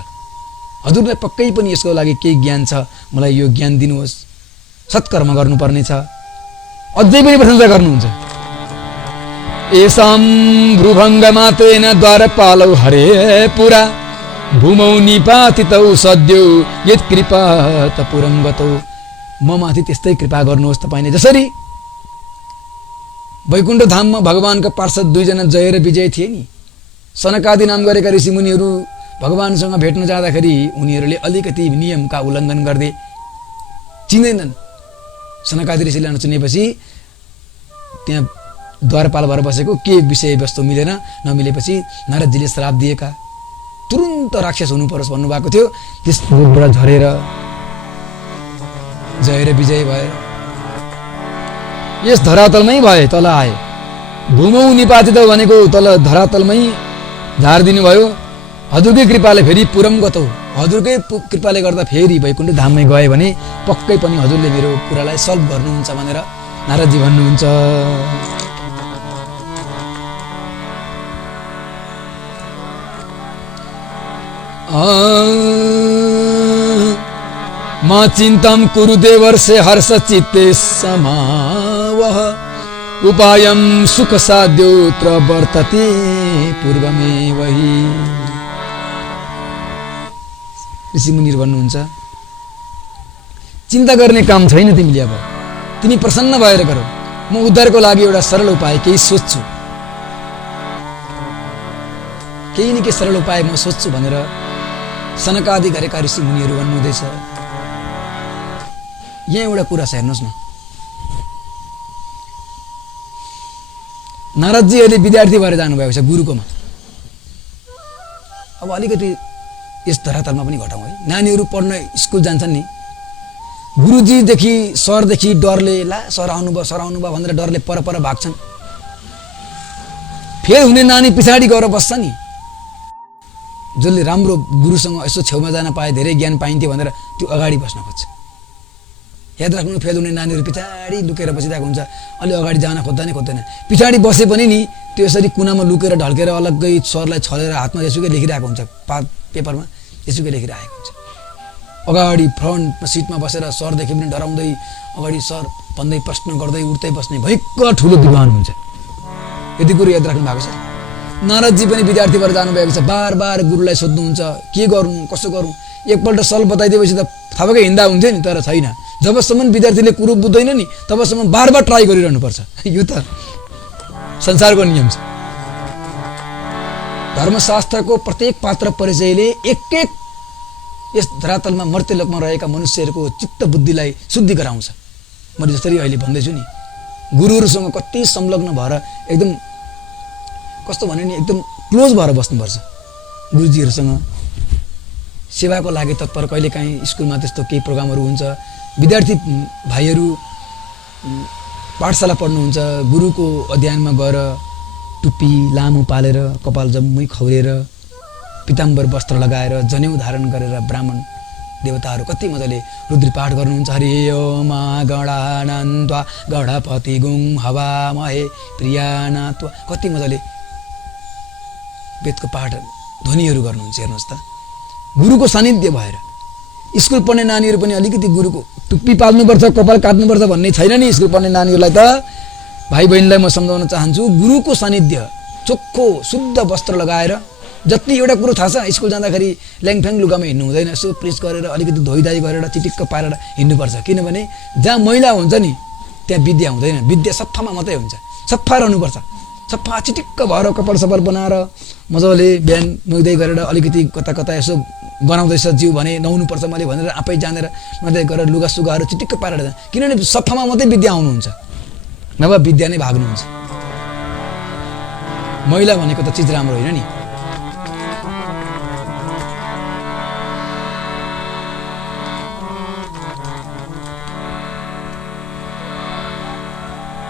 हजुरलाई पक्कै पनि यसको लागि केही ज्ञान छ, मलाई यो ज्ञान दिनुहोस्, सत्कर्म गर्नुपर्ने छ। अझै पनि प्रशंसा गर्नुहुन्छ। एसाम भ्रुभङ्ग मातेन द्वारपालौ हरे पुरा भूमौ निपातितौ सद्यो यत् कृपा त पुरं गतौ। म माथि त्यस्तै कृपा गर्नुहोस् तपाईले, जसरी वैकुण्ठ धाममा भगवानका पार्षद 2 जना जय र विजय थिए नि। सनकादि नाम गरेका ऋषिमुनिहरू भगवानसँग भेट्न जाँदाखेरि उनीहरूले अलिकति नियमका उल्लङ्घन गर्दै चिन्दैनन्। सनकादि ऋषिले नचिनेपछि त्यहाँ द्वारपाल भएर बसेको के विषय वस्तु मिलेन, नमिलेपछि नारदजीले श्राप दिएका, तुरुन्त राक्षस हुनु परोस् भन्नुभएको थियो। त्यस रूपबाट झरेर जय र विजय भए यस धरातलमै भए, तल आए। भूमौ निपातित भनेको तल धरातलमै झारिदिनु भयो। हजुरकै कृपाले फेरि पुरम गतौ, हजुरकै कृपाले गर्दा फेरि वैकुण्ठ धाममै गए भने पक्कै पनि हजुरले मेरो कुरालाई सल्भ गर्नुहुन्छ भनेर नारदजी भन्नुहुन्छ। मा चिन्तां कुरु देवर्षे हर्ष चित्ते समावह उपायं सुख साध्योत्र वर्तते पूर्वमेव हि। ऋषिमुनिहरू भन्नुहुन्छ, चिन्ता गर्ने काम छैन तिमीले, अब तिमी प्रसन्न भएर गरौ। म उद्धारको लागि एउटा सरल उपाय केही सोच्छु, केही न केही सरल उपाय म सोच्छु भनेर सनकादि गरेका ऋषिमुनिहरू भन्नुहुँदैछ। यहाँ एउटा कुरा छ, हेर्नुहोस् न। नारदजी अहिले विद्यार्थी भएर जानुभएको छ गुरुकोमा। अब अलिकति यस धरातलमा पनि घटाउँ है। नानीहरू पढ्न स्कुल जान्छन् नि, गुरुजीदेखि सरदेखि डरले ला सर आउनुभयो भनेर डरले पर भाग्छन्। फेल हुने नानी पछाडि गएर बस्छ नि। जसले राम्रो गुरुसँग यसो छेउमा जान पाए धेरै ज्ञान पाइन्थ्यो भनेर त्यो अगाडि बस्न खोज्छ। याद राख्नु, फेल हुने नानीहरू पछाडि लुकेर बसिरहेको हुन्छ, अलि अगाडि जान खोज्दैन। पछाडि बसे पनि नि त्यो यसरी कुनामा लुकेर ढल्केर अलग्गै सरलाई छलेर हातमा यसुकै लेखिरहेको हुन्छ, पेपरमा यसुकै लेखिरहेको हुन्छ। अगाडि फ्रन्ट सिटमा बसेर सरदेखि पनि डराउँदै अगाडि सर भन्दै प्रश्न गर्दै उठ्दै बस्ने भयङ्कर ठुलो विद्वान हुन्छ। यति कुरो याद राख्नु भएको छ। नारदजी पनि विद्यार्थी भएर जानुभएको छ। बार बार गुरुलाई सोध्नुहुन्छ, के गरौँ कसो गरौँ। एकपल्ट सल्भ बताइदिएपछि त थपकै हिँड्दा हुन्थ्यो नि, तर छैन। जबसम्म विद्यार्थीले कुरो बुझ्दैन नि तबसम्म बार बार ट्राई गरिरहनु पर्छ। यो त संसारको नियम छ। धर्मशास्त्रको प्रत्येक पात्र परिचयले एक यस धरातलमा मर्त्यलोकमा रहेका मनुष्यहरूको चित्त बुद्धिलाई शुद्धि गराउँछ। मैले जसरी अहिले भन्दैछु नि, गुरुहरूसँग कति संलग्न भएर एकदम कस्तो भने नि एकदम क्लोज भएर बस्नुपर्छ। गुरुजीहरूसँग सेवाको लागि तत्पर। कहिलेकाहीँ स्कुलमा त्यस्तो केही प्रोग्रामहरू हुन्छ, विद्यार्थी भाइहरू पाठशाला पढ्नुहुन्छ, गुरुको अध्ययनमा गएर टुप्पी लामो पालेर कपाल जम्मै खौरेर पीताम्बर वस्त्र लगाएर जनेऊ धारण गरेर ब्राह्मण देवताहरू कति मजाले रुद्री पाठ गर्नुहुन्छ। हरि ओम गणानन्त्वा गणपति गुं हवा महे प्रियानात्वा, कति मजाले वेदको पाठ ध्वनिहरू गर्नुहुन्छ। हेर्नुहोस् त, गुरुको सानिध्य भएर। स्कुल पढ्ने नानीहरू पनि अलिकति गुरुको टुप्पी पाल्नुपर्छ, कपाल काट्नुपर्छ भन्ने छैन नि स्कुल पढ्ने नानीहरूलाई त। भाइ बहिनीलाई म सम्झाउन चाहन्छु, गुरुको सानिध्य, चोखो शुद्ध वस्त्र लगाएर, जति एउटा कुरो थाहा छ, स्कुल जाँदाखेरि ल्याङफ्याङ लुगामा हिँड्नु हुँदैन, यसो प्रेस गरेर अलिकति धोइधाइ गरेर चिटिक्क पारेर हिँड्नुपर्छ। किनभने जहाँ मैला हुन्छ नि त्यहाँ विद्या हुँदैन, विद्या सफामा मात्रै हुन्छ। सफा रहनुपर्छ, सफा चिटिक्क भएर कपाल सपाल बनाएर मजाले बिहान नुहाइधुवाइ गरेर अलिकति कता कता यसो गनाउँदैछ जिउ भने नुहाउनुपर्छ मैले भनेर आफै जानेर नुहाइधुवाइ गरेर लुगा सुगाहरू चिटिक्क पारेर जान्छ। किनभने सफामा मात्रै विद्या आउनुहुन्छ, नभए विद्या नै भाग्नुहुन्छ। मैला भनेको त चिज राम्रो होइन नि।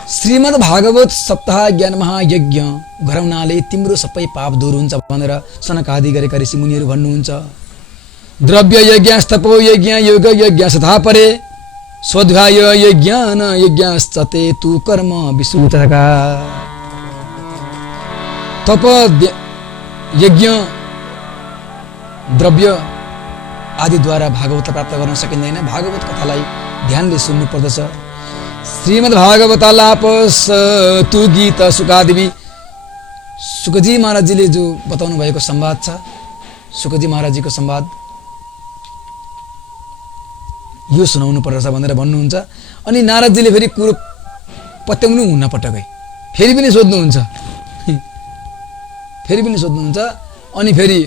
श्रीमद् भागवत सप्ताह ज्ञान महायज्ञ गराउनाले तिम्रो सबै पाप दूर हुन्छ भनेर सनकादि गरेका ऋषि मुनिहरू भन्नुहुन्छ। द्रव्य यज्ञ तपो यज्ञ योग यज्ञ सथा परे स्वध्याय यज्ञ न यज्ञश्चते तु कर्म विसूचका। तप यज्ञ द्रव्य आदिद्वारा भागवत प्राप्त गर्न सकिँदैन। भागवत कथालाई ध्यानले सुन्नु पर्दछ। श्रीमद् भागवतालापस तु गीत सुकादेवी, सुकजी महाराजजीले जो बताउनु भएको संवाद छ, सुकजी महाराजजीको संवाद यो सुनाउनु पर्दछ भनेर भन्नुहुन्छ। अनि नारदजीले फेरि कुरो पत्याउनु हुन्न पटकै, फेरि पनि सोध्नुहुन्छ, अनि फेरि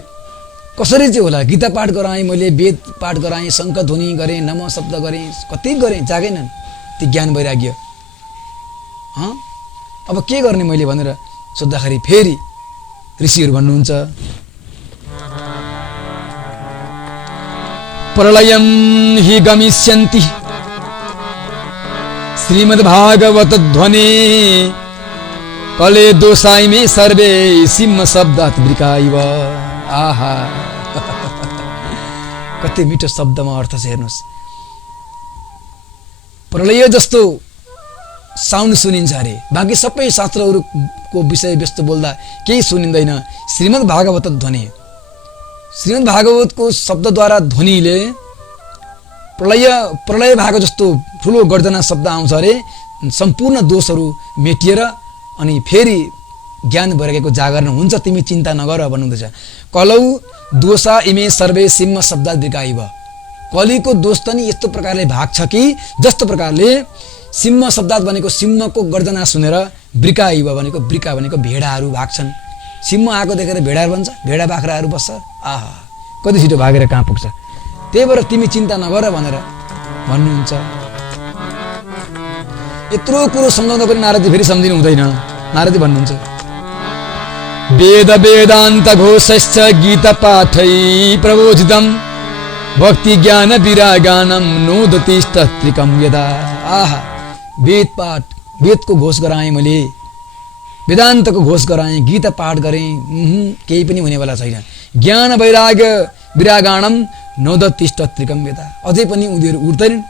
कसरी चाहिँ होला, गीता पाठ गराएँ मैले, वेद पाठ गराएँ, शङ्ख ध्वनि गरेँ, नम शब्द गरेँ, कति गरेँ, जागेनन् ती ज्ञान वैराग्य। अब के गर्ने मैले भनेर सोद्धाखेरि फेरि ऋषिहरू भन्नुहुन्छ, प्रलयं हि गमिष्यन्ति श्रीमद् भागवत ध्वनि कले दोषाय मे सर्वे सिंह शब्दात् वृकाइव। आहा कति मिठो शब्दमा अर्थ छ हेर्नुहोस्। प्रलय जस्तो साउन्ड सुनिन्छ अरे, बाँकी सबै शास्त्रहरूको विषय व्यस्त बोल्दा केही सुनिँदैन। श्रीमद् भागवत ध्वनि, श्रीमद् भागवतको शब्दद्वारा ध्वनिले प्रलय भाग जस्तो ठुलो गर्जना शब्द आउँछ अरे, सम्पूर्ण दोषहरू मेटिएर अनि फेरि ज्ञान वैराग्यको जागरण हुन्छ, तिमी चिन्ता नगर भन्नुहुँदैछ। कलौ दोषा इमे सर्वे सिंह शब्दात् वृकाइव। कलीको दोष त नि यस्तो प्रकारले भाग्छ कि जस्तो प्रकारले सिंह शब्दात् भनेको सिंहको गर्जना सुनेर वृकाइव भनेको, वृका भनेको भेडाहरू भाग्छन्। सिंह आएको देखेर भेडाहरू भन्छ, भेडा बाख्राहरू बस्छ, आहा कति छिटो भागेर कहाँ पुग्छ। त्यही भएर तिमी चिन्ता नगर भनेर भन्नुहुन्छ। यत्रो कुरो सम्झाउँदा पनि नारदजी फेरि सम्झिनु हुँदैन। नारदजी भन्नुहुन्छ, वेद वेदान्त घोषश्च गीत पाठै प्रबोधितम् भक्ति ज्ञान विरागानम नोदतिष्ठत्रिकम यदा। आहा वेद पाठ, वेदको घोष गराएँ मैले, वेदान्तको घोष गराएँ, गीता पाठ गरेँ, केही पनि हुनेवाला छैन। ज्ञान वैराग्य विरागानम नोदतिष्ठत्रिकम यदा। अझै पनि उनीहरू उठ्दैनन्,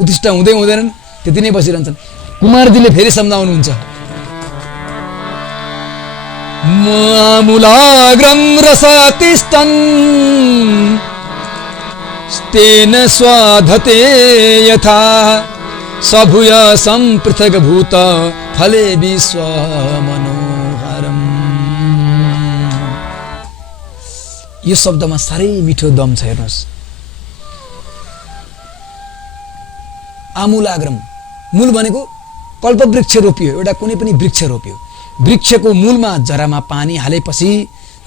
उत्तिष्ठ हुँदैनन्, त्यति नै बसिरहन्छन्। कुमारजीले फेरि सम्झाउनुहुन्छ, मूलाग्रं रसतिष्ठन् तेन स्वाधते यथा सभूय संपृथक भूत फले विश्व मनोहरम्। यो शब्दमा साह्रै मिठो दम छ हेर्नुहोस्। आमूलाग्रम, मूल भनेको कल्पवृक्ष रोपियो, एउटा कुनै पनि वृक्ष रोपियो, वृक्षको मूलमा जरामा पानी हालेपछि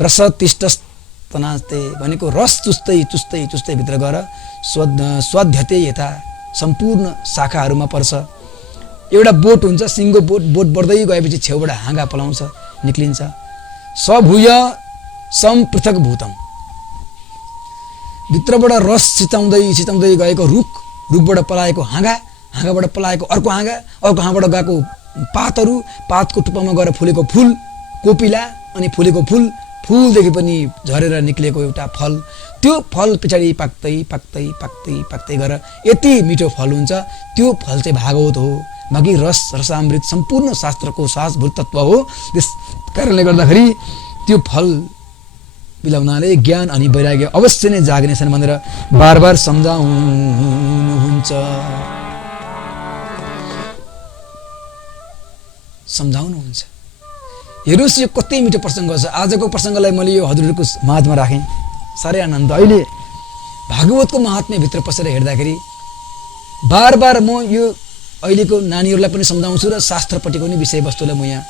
रसतिष्ठस्तनास्ते भनेको रस चुस्दै चुस्दै चुस्दै भित्र गएर स्वाध्यते यथा सम्पूर्ण शाखाहरूमा पर्छ। एउटा बोट हुन्छ, सिङ्गो बोट, बोट बढ्दै गएपछि छेउबाट हाँगा पलाउँछ, निक्लिन्छ। सभूय संपृथक भूतम, भित्रबाट रस सिचाउँदै सिचाउँदै गएको रुख, रुखबाट पलाएको हाँगा, हाँगाबाट पलाएको अर्को हाँगा, अर्को हाँगाबाट गएको पातहरू, पातको टुप्पामा गएर फुलेको फुल कोपिला, अनि फुलेको फुल, फुलदेखि पनि झरेर निक्लेको एउटा फल, त्यो फल पछाडि पाक्दै पाक्दै पाक्दै पाक्दै गएर यति मिठो फल हुन्छ, त्यो फल चाहिँ भागवत हो। बाँकी रस रसामृत सम्पूर्ण शास्त्रको सासभूत तत्त्व हो। त्यस कारणले गर्दाखेरि त्यो फल पिलाउनाले ज्ञान अनि वैराग्य अवश्य नै जाग्नेछन् भनेर बार बार सम्झाउनुहुन्छ। सम्झाउनुहुन्छ। हेर्नुहोस् यो कति मिठो प्रसङ्ग छ। आजको प्रसङ्गलाई मैले यो हजुरहरूको माझमा राखेँ, साह्रै आनन्द। अहिले भागवतको महात्म्यभित्र पसेर हेर्दाखेरि बार बार म यो अहिलेको नानीहरूलाई पनि सम्झाउँछु र शास्त्रपट्टिको नि विषयवस्तुलाई म यहाँ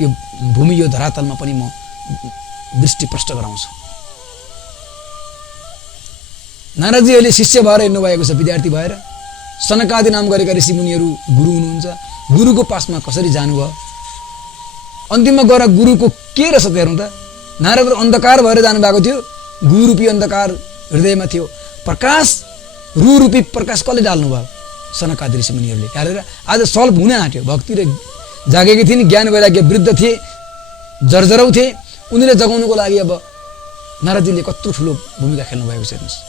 यो भूमि यो धरातलमा पनि म दृष्टि प्रष्ट गराउँछु। नारदजी अहिले शिष्य भएर हिँड्नुभएको छ, विद्यार्थी भएर। सनकादि नाम गरेका ऋषिमुनिहरू गुरु हुनुहुन्छ, गुरुको पासमा कसरी जानुभयो? अन्तिममा गएर गुरुको के रहेछ त हेर्नु त। नारद अन्धकार भएर जानुभएको थियो, गुरुरूपी अन्धकार हृदयमा थियो। प्रकाश रूपी प्रकाश कसले डाल्नुभयो? सनकादि ऋषिमुनिहरूले हालेर आज सल्भ हुन आँट्यो। भक्ति र जागेकी थिइन्, ज्ञान वैराग्य वृद्ध थिए, जर्जरौ थिए। उनीहरूले जगाउनुको लागि अब नारदजीले कत्रो ठुलो भूमिका खेल्नु भएको छ। हेर्नुहोस्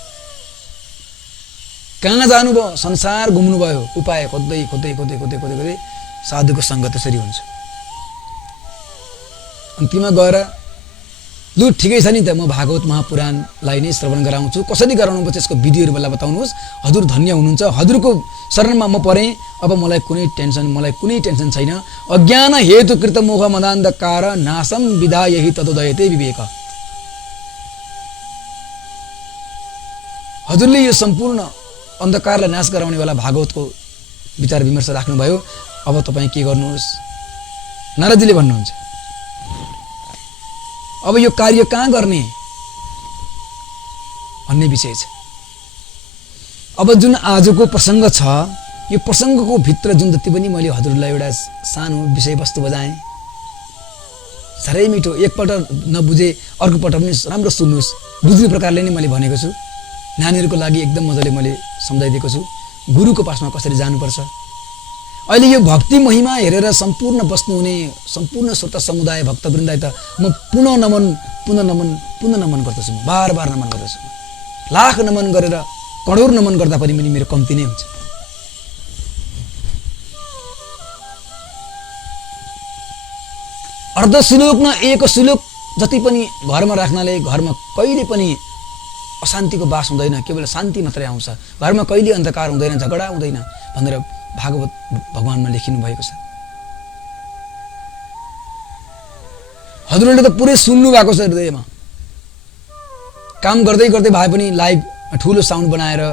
कहाँ जानुभयो? संसार घुम्नुभयो, उपाय खोज्दै खोज्दै खोज्दै खोज्दै खोज्दै खोज्दै साधुको सङ्ग त्यसरी हुन्छ। अन्तिममा गएर लु ठिकै छ नि त, म भागवत महापुराणलाई नै श्रवण गराउँछु। कसरी गराउनुपर्छ यसको विधिहरू मलाई बताउनुहोस्। हजुर धन्य हुनुहुन्छ, हजुरको शरणमा म परेँ। अब मलाई कुनै टेन्सन छैन। अज्ञान हेतु कृत मोह मदान्धकार नाशम विधायहि तदोदयते विवेक। हजुरले यो सम्पूर्ण अन्धकारलाई नाश गराउनेवाला भागवतको विचार विमर्श राख्नुभयो। अब तपाईँ के गर्नुहोस्? नारदजीले भन्नुहुन्छ अब यो कार्य कहाँ गर्ने भन्ने विषय छ। अब जुन आजको प्रसङ्ग छ, यो प्रसङ्गको भित्र जुन जति पनि मैले हजुरलाई एउटा सानो विषयवस्तु बजाएँ, साह्रै मिठो। एकपल्ट नबुझे अर्कोपल्ट पनि राम्रो सुन्नुहोस्। बुझ्ने प्रकारले नै मैले भनेको छु। नानीहरूको लागि एकदम मजाले मैले सम्झाइदिएको छु गुरुको पासमा कसरी जानुपर्छ। अहिले यो भक्ति महिमा हेरेर सम्पूर्ण बस्नुहुने सम्पूर्ण श्रोता समुदाय भक्तवृन्द त म पुनः नमन गर्दछु। म बार बार नमन गर्दछु। लाख नमन गरेर करोड नमन गर्दा पनि मेरो कम्ती नै हुन्छ। अर्ध श्लोक न एक श्लोक जति पनि घरमा राख्नाले घरमा कहिले पनि अशान्तिको बास हुँदैन, केवल शान्ति मात्रै आउँछ। घरमा कहिले अन्धकार हुँदैन, झगडा हुँदैन भनेर भागवत भगवानमा लेखिनु भएको छ। हजुरहरूले त पुरै सुन्नु भएको छ हृदयमा। काम गर्दै गर्दै भए पनि लाइभ ठुलो साउन्ड बनाएर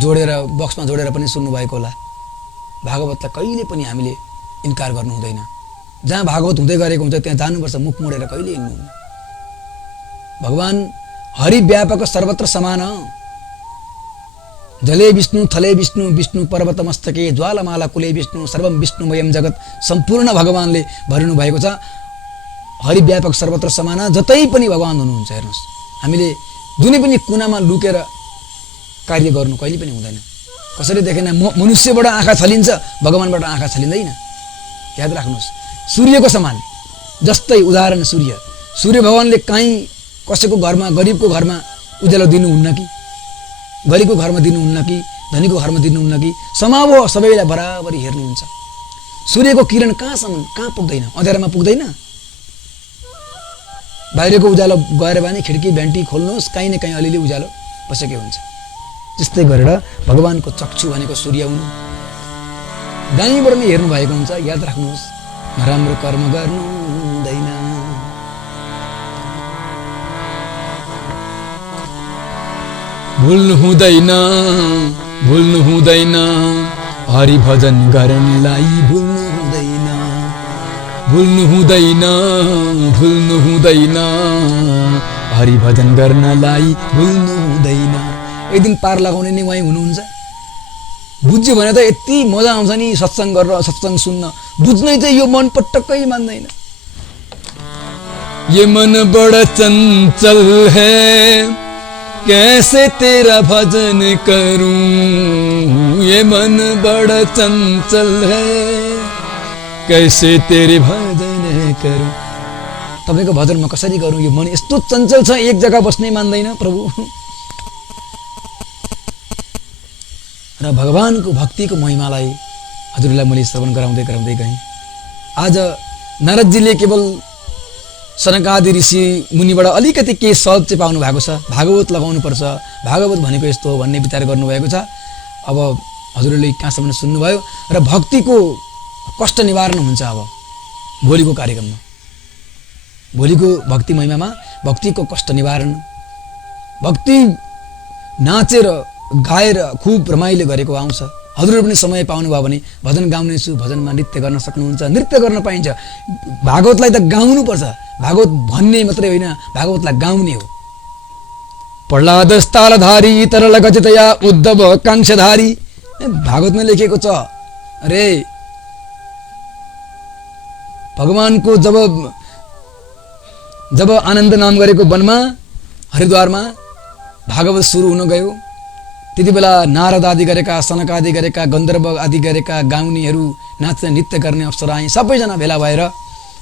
जोडेर बक्समा जोडेर पनि सुन्नु भएको होला। भागवतलाई कहिले पनि हामीले इन्कार गर्नु हुँदैन। जहाँ भागवत हुँदै गरेको हुन्छ त्यहाँ जानुपर्छ, मुख मोडेर कहिले हिँड्नुहुन्न। भगवान हरि व्यापक सर्वत्र समान, जले विष्णु थले विष्णु विष्णु पर्वत मस्तके ज्वालामाला कुले विष्णु सर्वम विष्णुमयम जगत। सम्पूर्ण भगवानले भरिनु भएको छ। हरि व्यापक सर्वत्र समान, जतै पनि भगवान हुनुहुन्छ। हेर्नुहोस् हामीले जुनै पनि कुनामा लुकेर कार्य गर्नु कहिले पनि हुँदैन। कसैले देखेन मनुष्यबाट आँखा छलिन्छ, भगवानबाट आँखा छलिँदैन। याद राख्नुहोस्। सूर्यको समान जस्तै उदाहरण सूर्य भगवानले काहीँ कसैको घरमा गरिबको घरमा उज्यालो दिनुहुन्न कि, गरिबको घरमा दिनुहुन्न कि, धनीको घरमा दिनुहुन्न कि, समाव सबैलाई बराबरी हेर्नुहुन्छ। सूर्यको किरण कहाँ पुग्दैन? अँध्यारोमा पुग्दैन। बाहिरको उज्यालो गएर भने खिड्की भ्यान्टी खोल्नुहोस्, काहीँ न काहीँ अलिअलि उज्यालो बसेकै हुन्छ। त्यस्तै गरेर भगवानको चक्षु भनेको सूर्य हुनु। दाहिनेबाट नै हेर्नु भएको हुन्छ। याद राख्नुहोस्, नराम्रो कर्म गर्नु हुँदैन, भुल्नु हुँदैन, हरि भजन गर्नलाई भुल्नु हुँदैन, हरि भजन गर्नलाई भुल्नु हुँदैन। एक दिन पार लगाउने नै उहाँ हुनुहुन्छ। बुझ्यो भने त यति मजा आउँछ नि सत्सङ्ग गरेर, सत्सङ्ग सुन्न। बुझ्नै चाहिँ यो मन पटक्कै मान्दैन। ये मन बड़ा चंचल है, कैसे तेरा भजन करूं, ये मन बड़ा चंचल है, कैसे तेरे भजन करूं। तपाईको भजन म कसरी गरौँ? यो मन यस्तो चञ्चल छ, एक जग्गा बस्नै मान्दैन प्रभु। र भगवानको भक्तिको महिमालाई हजुरलाई मैले श्रवण गराउँदै गएँ। आज नारदजीले केवल सनकादि ऋषि मुनिबाट अलिकति केही सल्भ चाहिँ पाउनु भएको छ। भागवत लगाउनुपर्छ, भागवत भनेको यस्तो हो भन्ने विचार गर्नुभएको छ। अब हजुरले कहाँसम्म सुन्नुभयो र भक्तिको कष्ट निवारण हुन्छ। अब भोलिको कार्यक्रममा, भोलिको भक्ति महिमामा भक्तिको कष्ट निवारण, भक्ति नाचेर गाएर खुब रमाइलो गरेको आउँछ। हजुरहरू पनि समय पाउनुभयो भने भजन गाउनेछु, भजनमा नृत्य गर्न सक्नुहुन्छ, नृत्य गर्न पाइन्छ। भागवतलाई त गाउनुपर्छ, भागवत भन्ने मात्रै होइन, भागवतलाई गाउने हो। प्रह्लाद तालधारी तरल गजतया उद्धव कांक्षधारी, भागवतमा लेखेको छ। अरे भगवानको जब आनन्द नाम गरेको वनमा हरिद्वारमा भागवत सुरु हुन गयो, त्यति बेला नारद आदि गरेका, सनक आदि गरेका, गन्धर्व आदि गरेका गाउनेहरू, नाच्ने नृत्य गर्ने अप्सराएँ सबैजना भेला भएर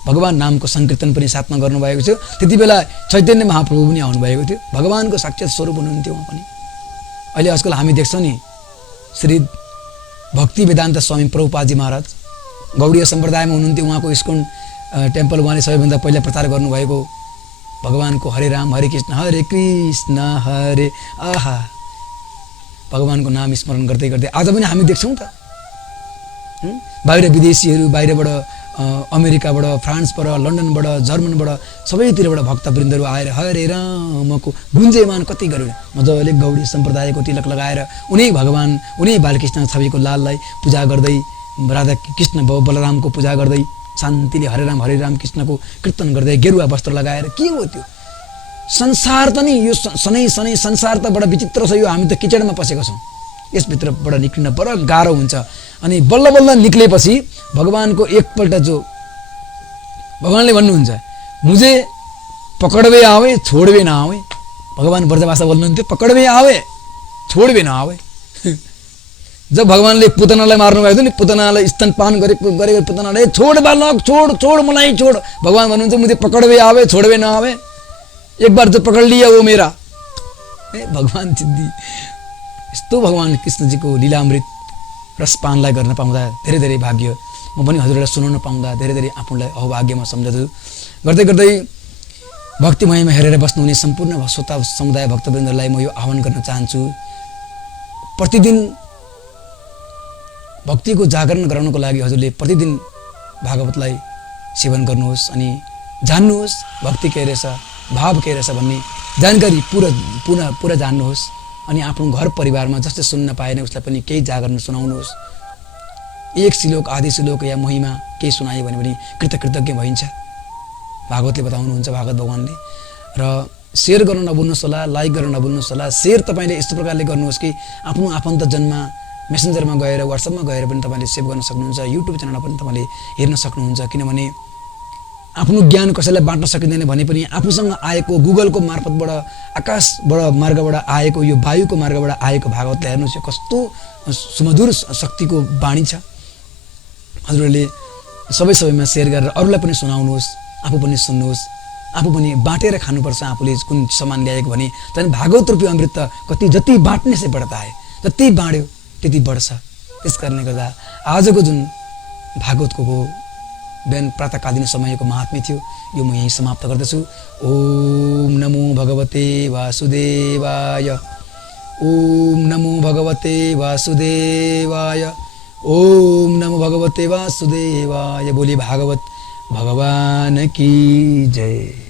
भगवान नामको सङ्कीर्तन पनि साथमा गर्नुभएको थियो। त्यति बेला चैतन्य महाप्रभु पनि आउनुभएको थियो, भगवानको साक्षात् स्वरूप हुनुहुन्थ्यो उहाँ पनि। अहिले आजकल हामी देख्छौँ नि, श्री भक्ति वेदान्त स्वामी प्रभुपादजी महाराज गौडीय सम्प्रदायमा हुनुहुन्थ्यो। उहाँको इस्कन टेम्पल उहाँले सबैभन्दा पहिला प्रचार गर्नुभएको भगवानको हरे राम हरे कृष्ण हरे आहा, भगवानको नाम स्मरण गर्दै गर्दै आज पनि हामी देख्छौँ त। बाहिर विदेशीहरू, बाहिरबाट अमेरिकाबाट, फ्रान्सबाट, लन्डनबाट, जर्मनबाट, सबैतिरबाट भक्तवृन्दहरू आएर हरे रामको गुन्जयमान कति गरेर मजाले गौडी सम्प्रदायको तिलक लगाएर उनी भगवान, उनी बालकृष्ण छविको लाललाई पूजा गर्दै, राधा कृष्ण बलरामको पूजा गर्दै, शान्तिले हरे राम कृष्णको कीर्तन गर्दै, गेरुवा वस्त्र लगाएर के हो त्यो संसार त नि? यो सनै संसार त बडा विचित्र छ। यो हामी त किचडमा पसेका छौँ, यसभित्रबाट निक्लिन बडा गाह्रो हुन्छ। अनि बल्ल बल्ल निक्लेपछि भगवानको एकपल्ट जो भगवानले भन्नुहुन्छ, मुझे पकडवे आवे छोडवे न आवे, भगवान ब्रजभाषा बोल्नुहुन्थ्यो, पकडवे आवे छोडवे न आवे। जब भगवानले पुतनालाई मार्नुभएको थियो नि, पुतनालाई स्तनपान गरेको पुतनाले छोड बालक छोड मलाई छोड, भगवान भन्नुहुन्छ मुझे पकडवे आवे छोडवे न आवे, एक बार जो पकड़ लिया वो मेरा। भगवान सिद्धि यस्तो भगवान कृष्णजीको लीलामृत रसपानलाई गर्न पाउँदा धेरै धेरै भाग्य। म पनि हजुरहरूलाई सुनाउन पाउँदा धेरै धेरै आफूलाई अभाग्यमा सम्झछु। गर्दै गर्दै भक्ति महिमा हेरेर बस्नुहुने सम्पूर्ण श्रोता समुदाय भक्तवृन्दहरूलाई म यो आह्वान गर्न चाहन्छु, प्रतिदिन भक्तिको जागरण गराउनको लागि हजुरले प्रतिदिन भागवतलाई सेवन गर्नुहोस् अनि जान्नुहोस् भक्ति के रहेछ, भाव के रहेछ भन्ने जानकारी पुरा जान्नुहोस्। अनि आफ्नो घर परिवारमा जसले सुन्न पाएन उसलाई पनि केही जागरण सुनाउनुहोस्। एक श्लोक, आधी श्लोक या महिमा केही सुनायो भने पनि कृतज्ञ भइन्छ, भागवतले बताउनुहुन्छ, भागवत भगवानले। र सेयर गर्न नभुल्नुहोस् होला, लाइक गर्न नभुल्नुहोस् होला। सेयर तपाईँले यस्तो प्रकारले गर्नुहोस् कि आफ्नो आफन्तजनमा मेसेन्जरमा गएर, व्हाट्सएपमा गएर पनि तपाईँले सेभ गर्न सक्नुहुन्छ, युट्युब च्यानलमा पनि तपाईँले हेर्न सक्नुहुन्छ। किनभने आफ्नो ज्ञान कसैलाई बाँट्न सकिँदैन भने पनि आफूसँग आएको गुगलको मार्फतबाट, आकाशबाट मार्गबाट आएको, यो वायुको मार्गबाट आएको भागवतलाई हेर्नुहोस्, यो कस्तो सुमधुर शक्तिको बाणी छ। हजुरहरूले सबैमा सेयर गरेर अरूलाई पनि सुनाउनुहोस्, आफू पनि सुन्नुहोस्, आफू पनि बाँटेर खानुपर्छ। आफूले कुन सामान ल्याएको भने झन् भागवत रूपी अमृत कति जति बाँट्ने से बढ्ता है, जति बाँड्यो त्यति बढ्छ। त्यस कारणले गर्दा आजको जुन भागवतको बिहान प्रातःकालीन समयको महात्म्य थियो यो म यहीँ समाप्त गर्दछु। ओम नमो भगवते वासुदेवाय, ओम नमो भगवते वासुदेवाय, ओम नमो भगवते वासुदेवाय। बोली भागवत भगवान की जय।